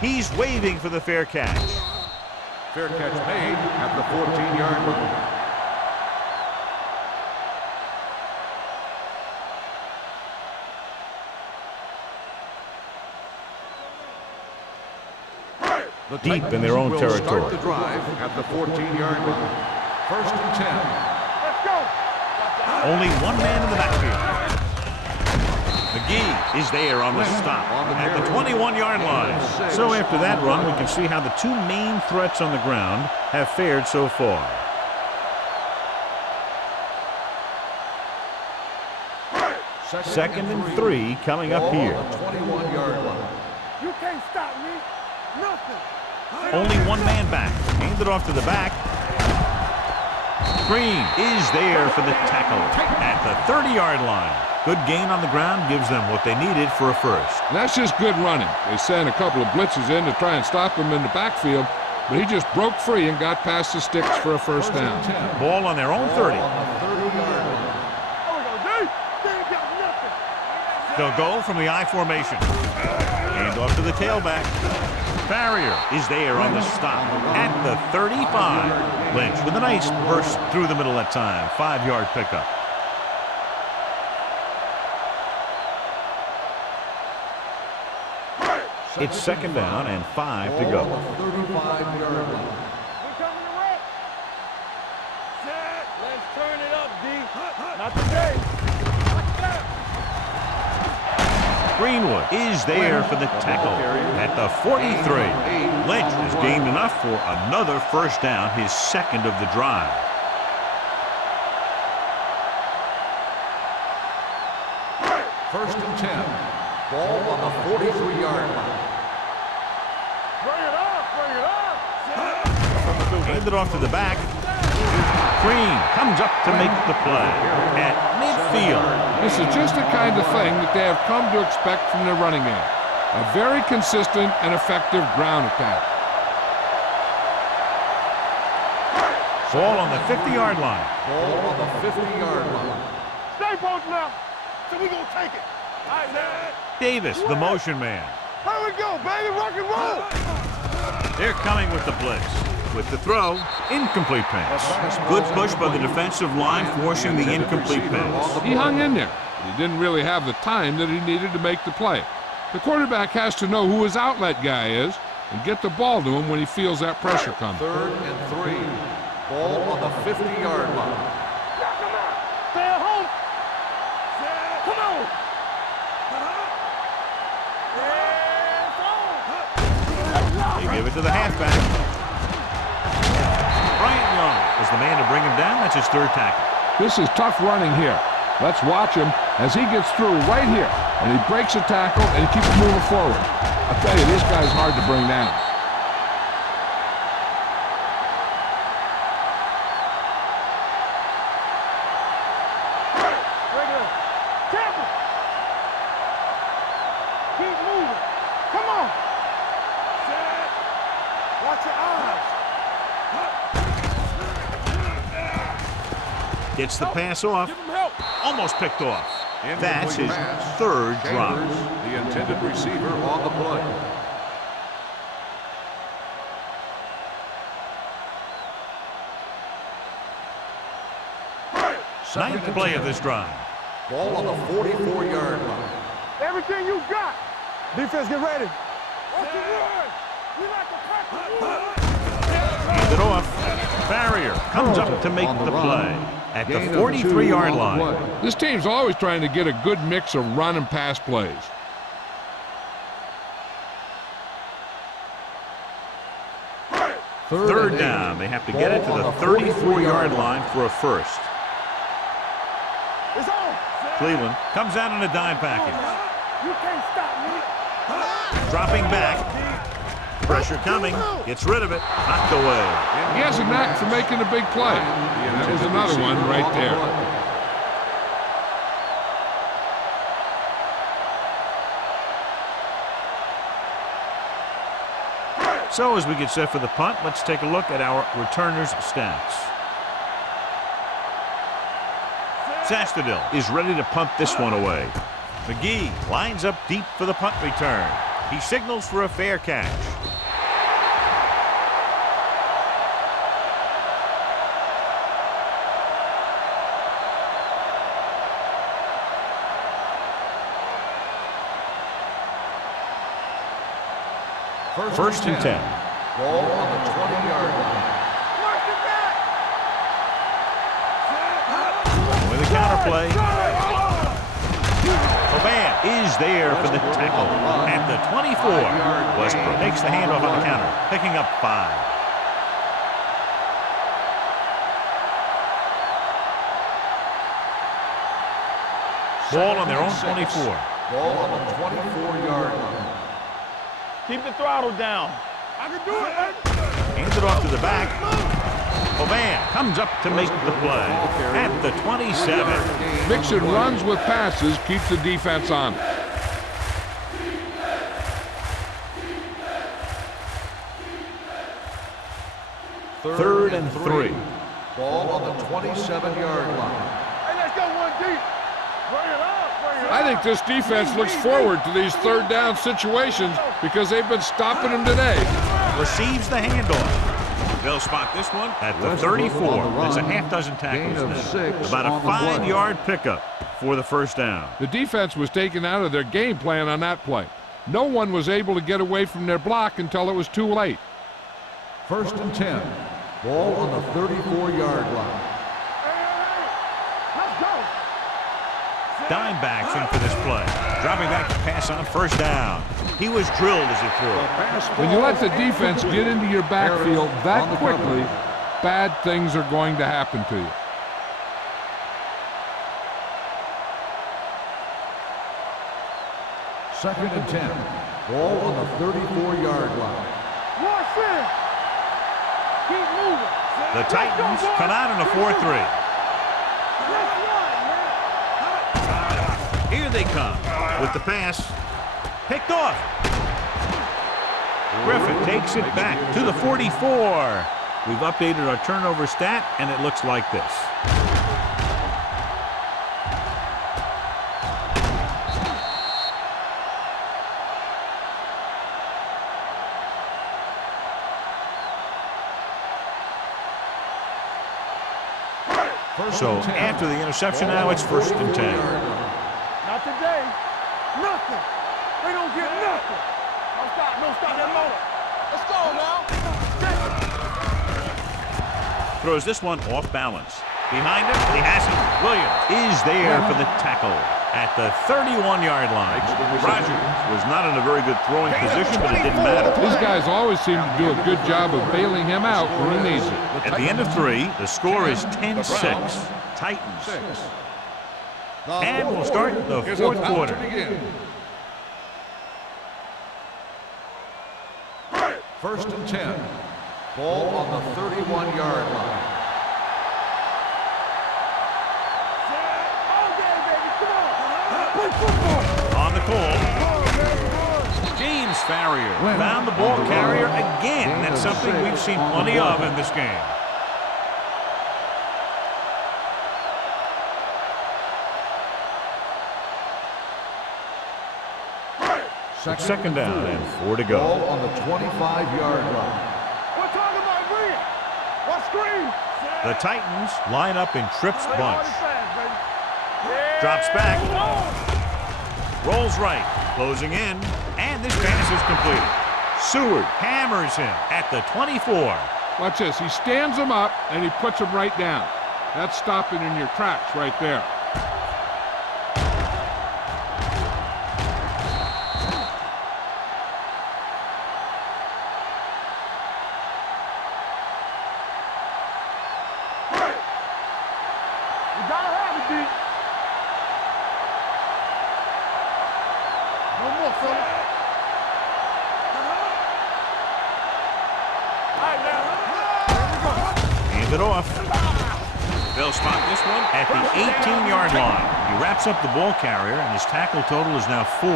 He's waving for the fair catch. Fair catch made at the 14-yard line. The Deep Titans in their own will territory. Start the drive at the 14-yard line. 1st and 10. Let's go. Only one man in the backfield. McGee is there on the stop at the 21-yard line. So after that run, we can see how the two main threats on the ground have fared so far. Second and 3 coming up here. 21-yard line. You can't stop me. Nothing. Only one man back. Aimed it off to the back. Green is there for the tackle at the 30-yard line. Good gain on the ground gives them what they needed for a first. And that's just good running. They sent a couple of blitzes in to try and stop him in the backfield, but he just broke free and got past the sticks for a first down. Ball on their own 30. On the 30-yard line. There we go, D. They ain't got nothing. They'll go from the I formation. Hand off to the tailback. Barrier is there on the stop at the 35. Lynch with a nice burst through the middle that time. 5-yard pickup. It's 2nd down and 5 to go. 35-yard line. We coming to wreck. Set. Let's turn it up, D. Not today. Greenwood is there for the tackle at the 43. Lynch has gained enough for another first down, his second of the drive. First and 10. Ball on the 43-yard line. Bring it up, bring it up. Hand it off to the back. Green comes up to make the play at midfield. This is just the kind of thing that they have come to expect from their running game. A very consistent and effective ground attack. Ball on the 50-yard line. Ball on the 50-yard line. Stay posted now. So we gonna take it. All right, man. Davis, the motion man. Here we go, baby. Rock and roll. They're coming with the blitz. With the throw, incomplete pass. Good push by the defensive line, forcing the incomplete pass. He hung in there. but he didn't really have the time that he needed to make the play. The quarterback has to know who his outlet guy is and get the ball to him when he feels that pressure coming. 3rd and 3. Ball on the 50-yard line. Stay at home. Come on. They give it to the halfback. Bryant Young is the man to bring him down. That's his 3rd tackle. This is tough running here. Let's watch him as he gets through right here. And he breaks a tackle and he keeps moving forward. I'll tell you, this guy's hard to bring down. Regular. Tackle. Keep moving. Come on. Watch your eyes. Gets the pass off. Give him help. Almost picked off. That's Incomplete his pass. 3rd drop. Chambers, the intended receiver, on the play. Ninth play of this drive. Ball on the 44-yard line. Everything you got. Defense, get ready. Watch the run. We like to practice. Hand it off. Barrier comes up to make On the the run. play at the Gain of 2 43-yard on the line. play. This team's always trying to get a good mix of run and pass plays. Third and down. 8. They have to get it to Ball the on 34-yard line for a first. It's on. Cleveland comes out in a dime package. You can't stop me. Dropping back. Pressure coming. Gets rid of it. Knocked away. He has a knack for making a big play. And that was another one right there. So as we get set for the punt, let's take a look at our returners' stats. Sastadil is ready to punt this one away. McGee lines up deep for the punt return. He signals for a fair catch. First and 10. Ball on the 20-yard line. Mark it back. With a counter play. Coban is there for the tackle at the 24. Westbrook takes the handoff on the counter, picking up 5. Ball on their own 24. Ball on the 24-yard line. Keep the throttle down. I can do it, man. Hands it off to the back. Coban comes up to make the play at the 27. Mixing runs with passes keeps the defense on. Third and 3. Ball on the 27-yard line. Hey, let's go one deep. Bring it up. Bring it up. I think this defense looks forward to these third down situations because they've been stopping them today. Receives the handoff. They'll spot this one at the 34. That's a half dozen tackles Gain of now. 6 About a on the play. 5-yard pickup for the first down. The defense was taken out of their game plan on that play. No one was able to get away from their block until it was too late. First and 10. Ball on the 34-yard line. Let's go. Dime backs in for this play. Dropping back to pass on first down. He was drilled as he threw it. When you let the defense get into your backfield that quickly, bad things are going to happen to you. Second and 10. Ball on the 34-yard line. Watch it. Keep moving. The Titans come out in a 4-3. Here they come with the pass. Picked off. Griffin takes it back to the 44. We've updated our turnover stat, and it looks like this. So after the interception, now it's first and 10. Nothing. They don't get nothing. Don't stop that motor. Let's go now. Throws this one off balance. Behind him, he has it. Williams is there for the tackle at the 31-yard line. Rogers was not in a very good throwing position, but it didn't matter. These guys always seem to do a good job of bailing him out when he needs it. At the end of 3, the score is 10-6. Titans. And we'll start the fourth quarter. First and 10. Ball on the 31-yard line. On the call, James Farrier found the ball carrier again. That's something we've seen plenty of in this game. Second down and 4 to go. Ball on the 25-yard line. We're talking about green. What screen? The Titans line up in trips bunch. Drops back. Rolls right. Closing in. And this pass is completed. Seward hammers him at the 24. Watch this. He stands him up, and he puts him right down. That's stopping in your tracks right there. Hand it off. They'll spot this one at the 18-yard line. He wraps up the ball carrier, and his tackle total is now 4.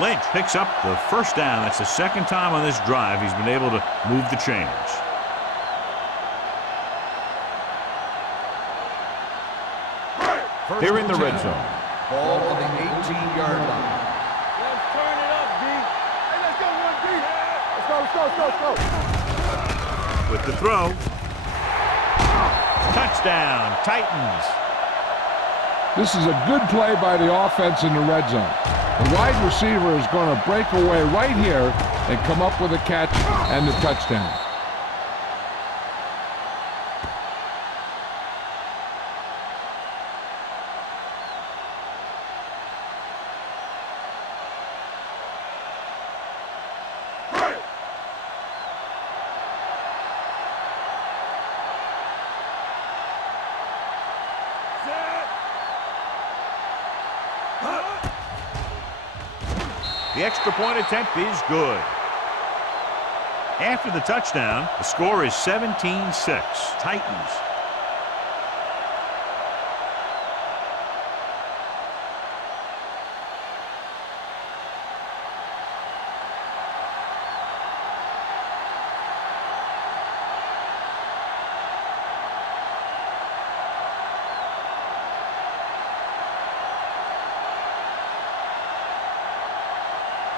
Lynch picks up the first down. That's the second time on this drive he's been able to move the chains. They're in the red zone. Ball on the 18-yard line. Let's turn it up, D. Hey, let's go, 1D. Let's go. With the throw. Touchdown, Titans. This is a good play by the offense in the red zone. The wide receiver is going to break away right here and come up with a catch and the touchdown. The extra point attempt is good. After the touchdown, the score is 17-6. Titans.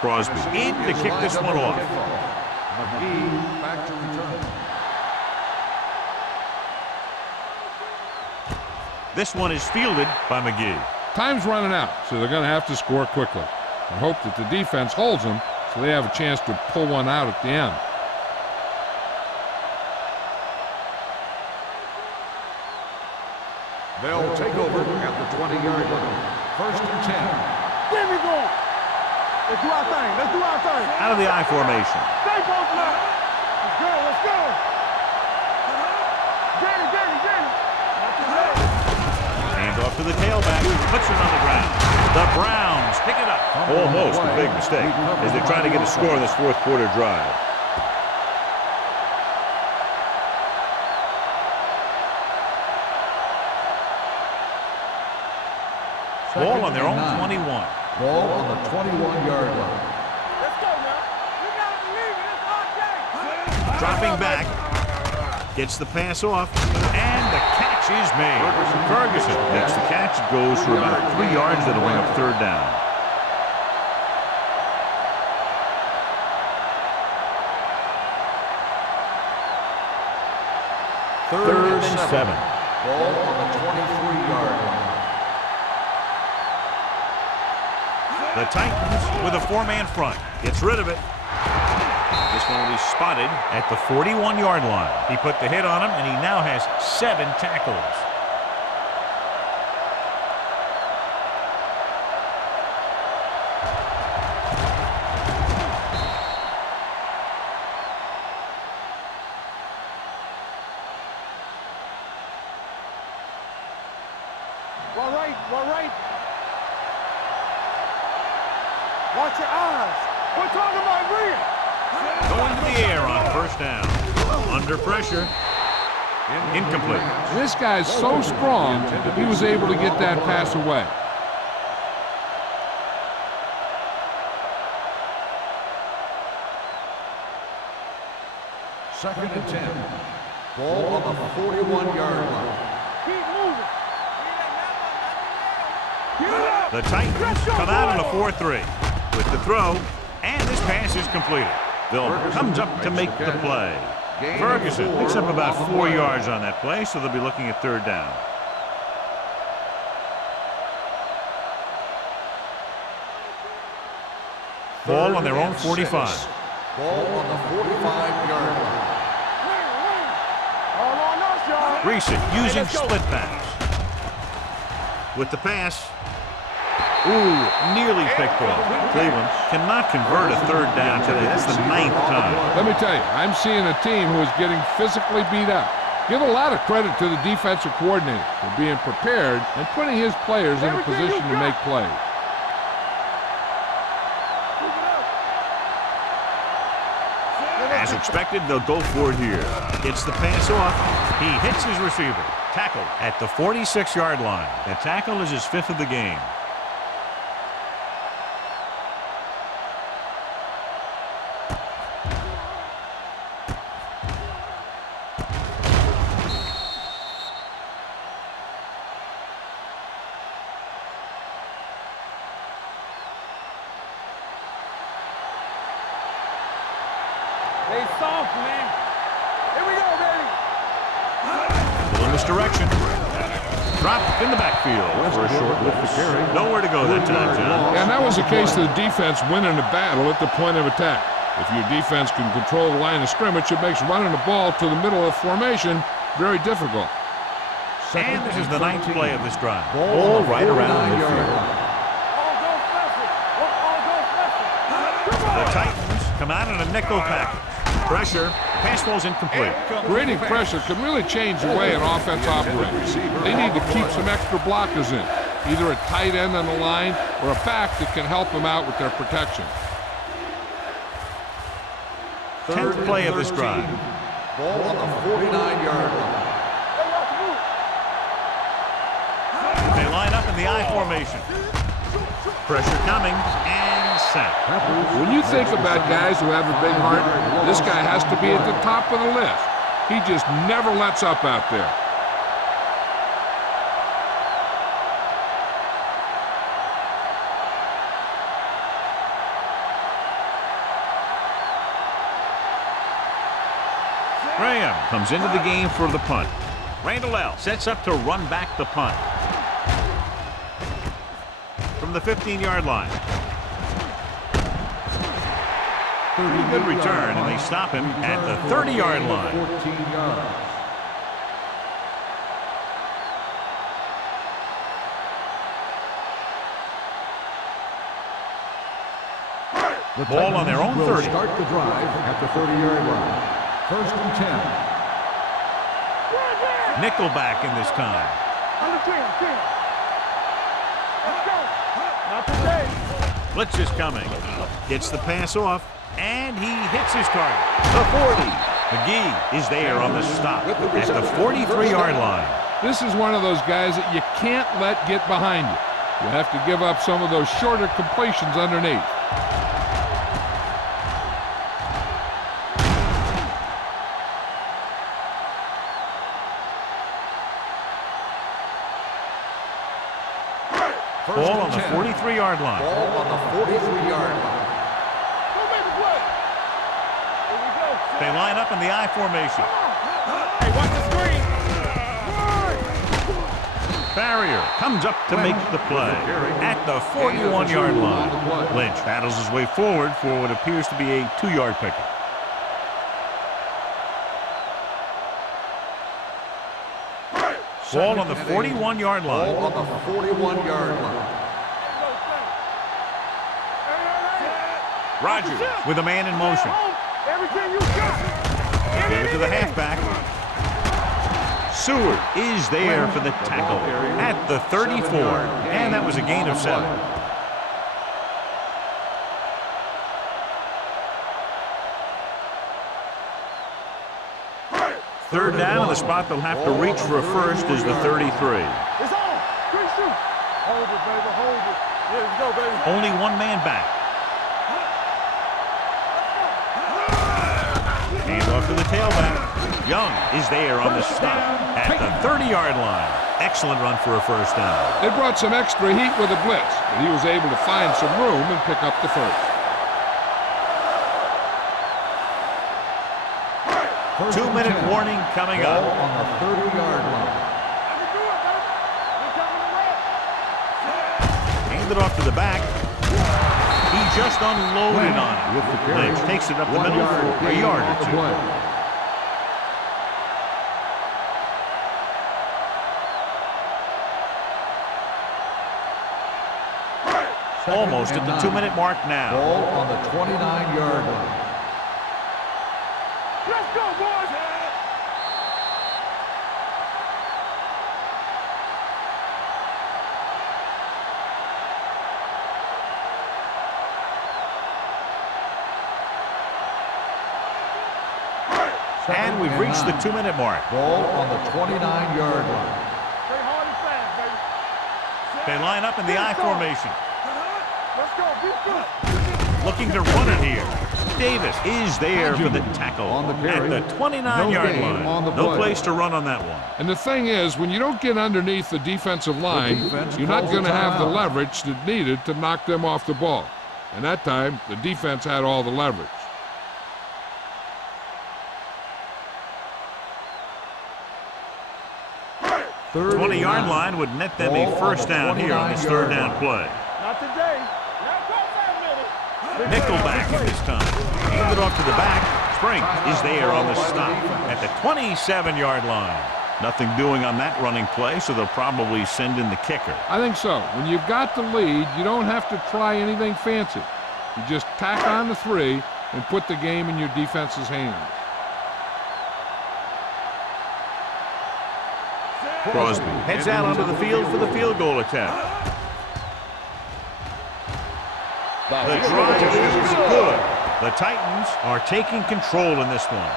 Crosby in to kick this one off. McGee back to return. This one is fielded by McGee. Time's running out, so they're going to have to score quickly. I hope that the defense holds them so they have a chance to pull one out at the end. They'll take over at the 20-yard line. First and 10. There we go. Let's do our thing. Out of the I formation. Stay both now. Let's go. Get it. Hand off to the tailback. Puts it on the ground. The Browns pick it up. Almost a big mistake as they're trying to get a score in this fourth quarter drive. Ball on their own 21. Ball on the 21-yard line. Let's go now. You gotta believe it. It's our day. Dropping back. Gets the pass off. And the catch is made. Ferguson makes the catch. Goes for about 3 yards. That'll bring up third down. Third and 7. Ball on the 23-yard line. The Titans with a four-man front. Gets rid of it. This one will be spotted at the 41-yard line. He put the hit on him, and he now has 7 tackles. Well, right. Watch your eyes. We're talking about breathing. Going to the air on first down. Under pressure. Incomplete. This guy's so strong, he was able to get that pass away. Second and 10. Ball on the 41-yard line. Keep moving. The Titans come out on a 4-3 with the throw, and this pass is completed. Vilma comes up to make the play. Ferguson picks up about 4 yards on that play, so they'll be looking at third down. Ball on their own 45. Ball on the 45-yard line. All on us, y'all. Greasy using split pass. With the pass. Ooh, nearly picked off. Cleveland cannot convert a third down today. That's the 9th time. Let me tell you, I'm seeing a team who is getting physically beat up. Give a lot of credit to the defensive coordinator for being prepared and putting his players in a position to make plays. As expected, they'll go for it here. It's the pass off. He hits his receiver. Tackled at the 46-yard line. The tackle is his 5th of the game. They soft, man. Here we go, baby. Little misdirection. Dropped in the backfield for a short loss. Nowhere to go that time, John. And that was the case of the defense winning a battle at the point of attack. If your defense can control the line of scrimmage, it makes running the ball to the middle of formation very difficult. And this is the 9th play of this drive. Ball right around midfield. All go special. All go special. The Titans come out in a nickel package. Pressure. Pass ball's incomplete. Creating pressure can really change the way an offense operates. They need to keep some extra blockers in, either a tight end on the line or a back that can help them out with their protection. 10th play of this drive. Ball on the 49-yard line. They line up in the I formation. Pressure coming and sack. When you think about guys who have a big heart, this guy has to be at the top of the list. He just never lets up out there. Graham comes into the game for the punt. Randall L. sets up to run back the punt. From the 15-yard line. Pretty good return, and they stop him at the 30-yard line. 14 yards. The Ball on their own will 30. Start the drive at the 30-yard line. First and 10. Nickelback in this time. Let's go. Not today. Blitz is coming. Gets the pass off, and he hits his target. The 40. McGee is there on the stop at the 43-yard line. This is one of those guys that you can't let get behind you. You have to give up some of those shorter completions underneath. Ball on the 43-yard line. Ball on the 43-yard line. Go make a play. Here we go. They line up in the I formation. Hey, watch the screen. Farrier comes up to make the play at the 41-yard line. Lynch battles his way forward for what appears to be a 2-yard pickup. Ball on the 41-yard line. Ball on the 41-yard line. Rogers with a man in motion. Everything you got. Give it to the halfback. Seward is there for the tackle at the 34. And that was a gain of 7. Third down, and the spot they'll have to reach for a first is the 33. It's on. Good shoot. Hold it, baby. Hold it. Yeah, let's go, baby. Only one man back. Hand off to the tailback. Young is there on the stop at the 30-yard line. Excellent run for a first down. They brought some extra heat with a blitz, but he was able to find some room and pick up the first. 2-minute warning coming Ball up. on the 30-yard line. Hand it off to the back. He just unloaded on it. With the carry. Lynch takes it up the 1 middle yard for a gain yard on or the two. play. Almost at the 2-minute mark now. Ball on the 29-yard line. Let's go, boys. And we've reached the 2-minute mark. Ball on the 29-yard line. Stay hard and fast, baby. They line up in the I formation. Let's go. Be good. Looking to run it here. Davis is there for the tackle On the carry. at the 29-yard No gain line. on the No play. place to run on that one. And the thing is, when you don't get underneath the defensive line, defense you're not calls going to a have the timeout. leverage that needed to knock them off the ball. And that time, the defense had all the leverage. The 20-yard line would net them Ball a on first the down here on this 29-yard third down line. play. Not today. Now go for a minute. Nickelback at this time. Hand it off to the back. Spring is there on the stop at the 27-yard line. Nothing doing on that running play, so they'll probably send in the kicker. I think so. When you've got the lead, you don't have to try anything fancy. You just tack on the 3 and put the game in your defense's hands. Crosby heads out onto the field for the field goal attempt. The drive is good. The Titans are taking control in this one.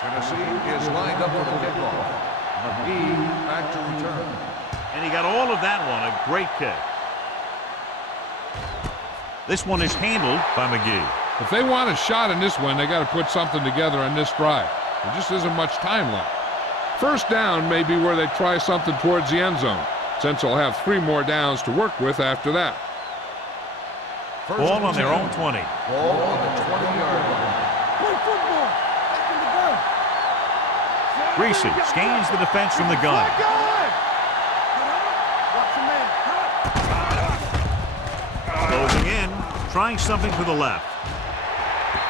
Tennessee is lined up for the kickoff. McGee back to return. And he got all of that one. A great kick. This one is handled by McGee. If they want a shot in this one, they got to put something together on this drive. There just isn't much time left. First down may be where they try something towards the end zone, since they'll have 3 more downs to work with after that. First Ball and on their 10. own 20. Ball on the 20-yard line. Play football. Back in the gun. Greasy scans the defense from the gun. Watch your man. Closing in, trying something to the left.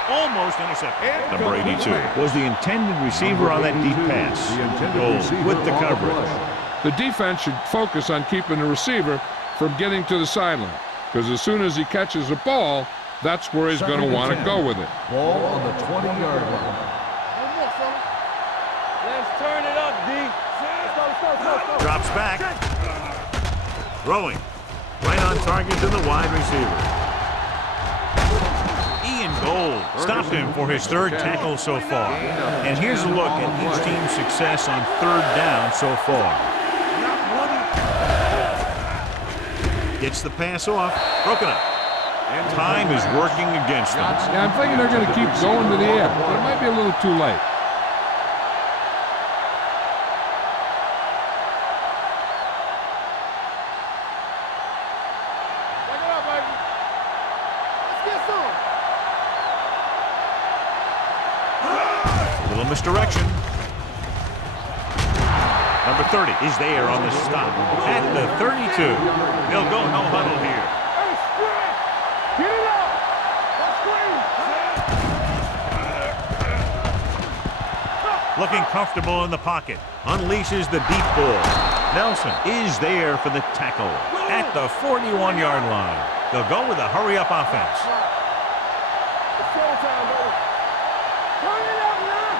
Almost intercepted. Number 82 was the intended receiver on that deep pass. The intended Goal receiver with the on coverage. play. The defense should focus on keeping the receiver from getting to the sideline, because as soon as he catches the ball, that's where he's going to want to go with it. Ball on the 20-yard line. One more, fella. Let's turn it up, D. Let's go. Drops back. Throwing. Right on target to the wide receiver. Ian Gold stopped him for his 3rd tackle so far. And here's a look at each team's success on 3rd down so far. Gets the pass off. Broken up. Time is working against them. Yeah, I'm thinking they're going to keep going to the air, but it might be a little too late. little misdirection. Number 30 is there on the stop at the 32. They'll go no huddle here. Hey, stretch! Get it up! Let's screen! Looking comfortable in the pocket. Unleashes the deep ball. Nelson is there for the tackle at the 41-yard line. They'll go with a hurry-up offense. It's showtime, baby. Turn it up now!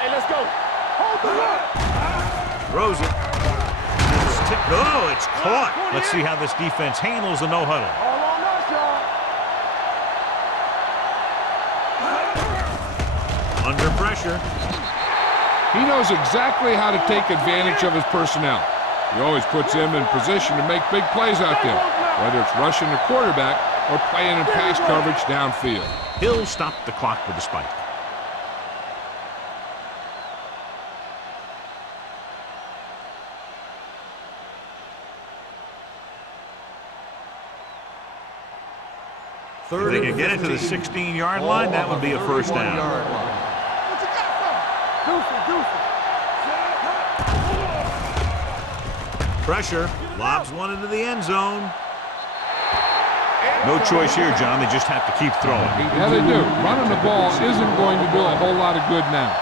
Hey, let's go. Hold the rock! Throws it. Oh, it's caught. Let's see how this defense handles the no huddle. All on us, y'all. Under pressure. He knows exactly how to take advantage of his personnel. He always puts him in position to make big plays out there, whether it's rushing the quarterback or playing in pass coverage downfield. He'll stop the clock with a spike. If they can get it to the 16-yard line, that would be a first down. What you got for? Deuce it. Pressure. Lobs one into the end zone. No choice here, John. They just have to keep throwing. Yeah, they do. Running the ball isn't going to do a whole lot of good now.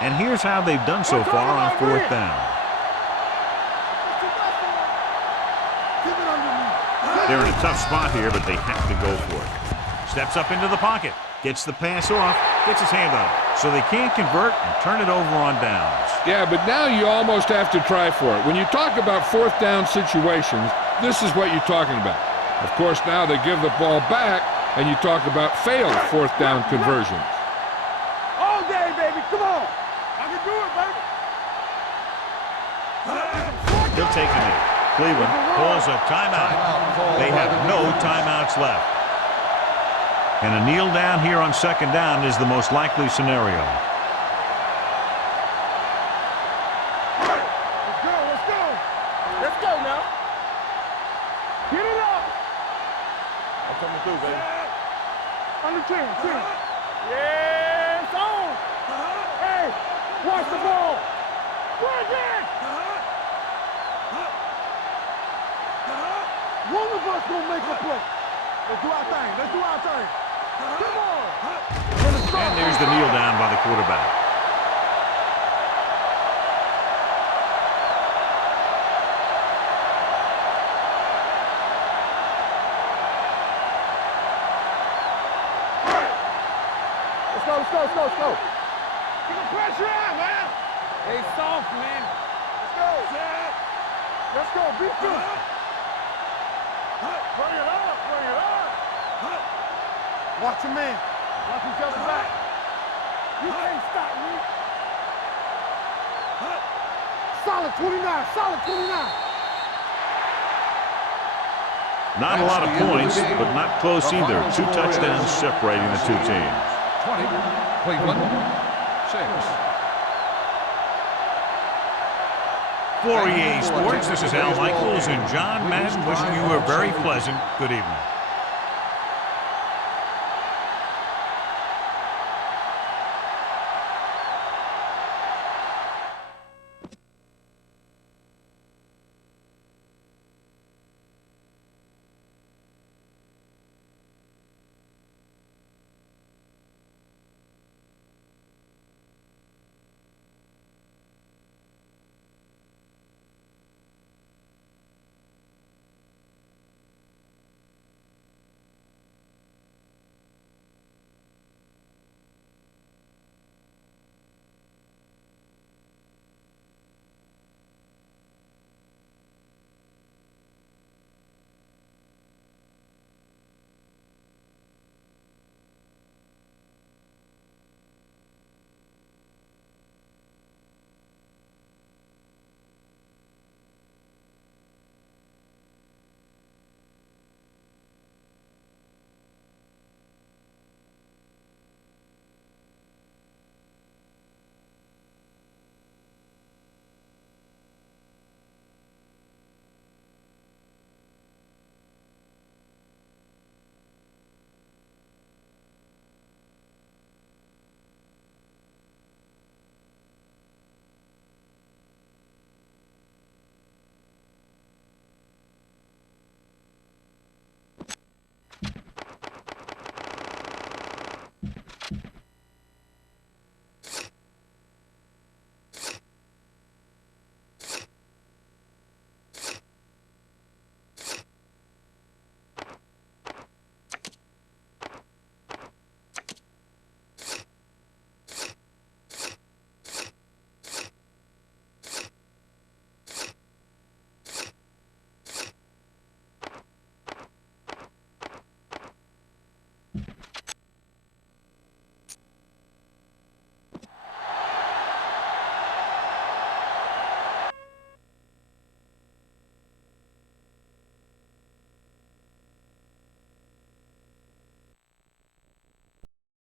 And here's how they've done so far on fourth down. They're in a tough spot here, but they have to go for it. Steps up into the pocket. Gets the pass off. Gets his hand on it. So they can't convert and turn it over on downs. Yeah, but now you almost have to try for it. When you talk about fourth down situations, this is what you're talking about. Of course, now they give the ball back, and you talk about failed fourth down conversions. All day, baby. Come on. I can do it, baby. He'll take a knee. Cleveland calls a timeout. They have no timeouts left. And a kneel down here on second down is the most likely scenario. Let's go, let's go. Let's go now. Get it up. I'm coming through, baby. Under 10. Yeah, it's on. Hey, watch the ball. Bring it. One of us gonna make a play. Let's do our thing. Come on. And there's the kneel down by the quarterback. Let's go. Get the pressure out, man. Hey, soft, man. Let's go. Be good. Bring it up. Watch your man. Watch each other back. You can't stop me. Solid 29. Not a lot of points, but not close either. 2 touchdowns separating the two teams. 20, Cleveland, 6. For EA Sports, this is Al Michaels and John Madden wishing you a very pleasant good evening.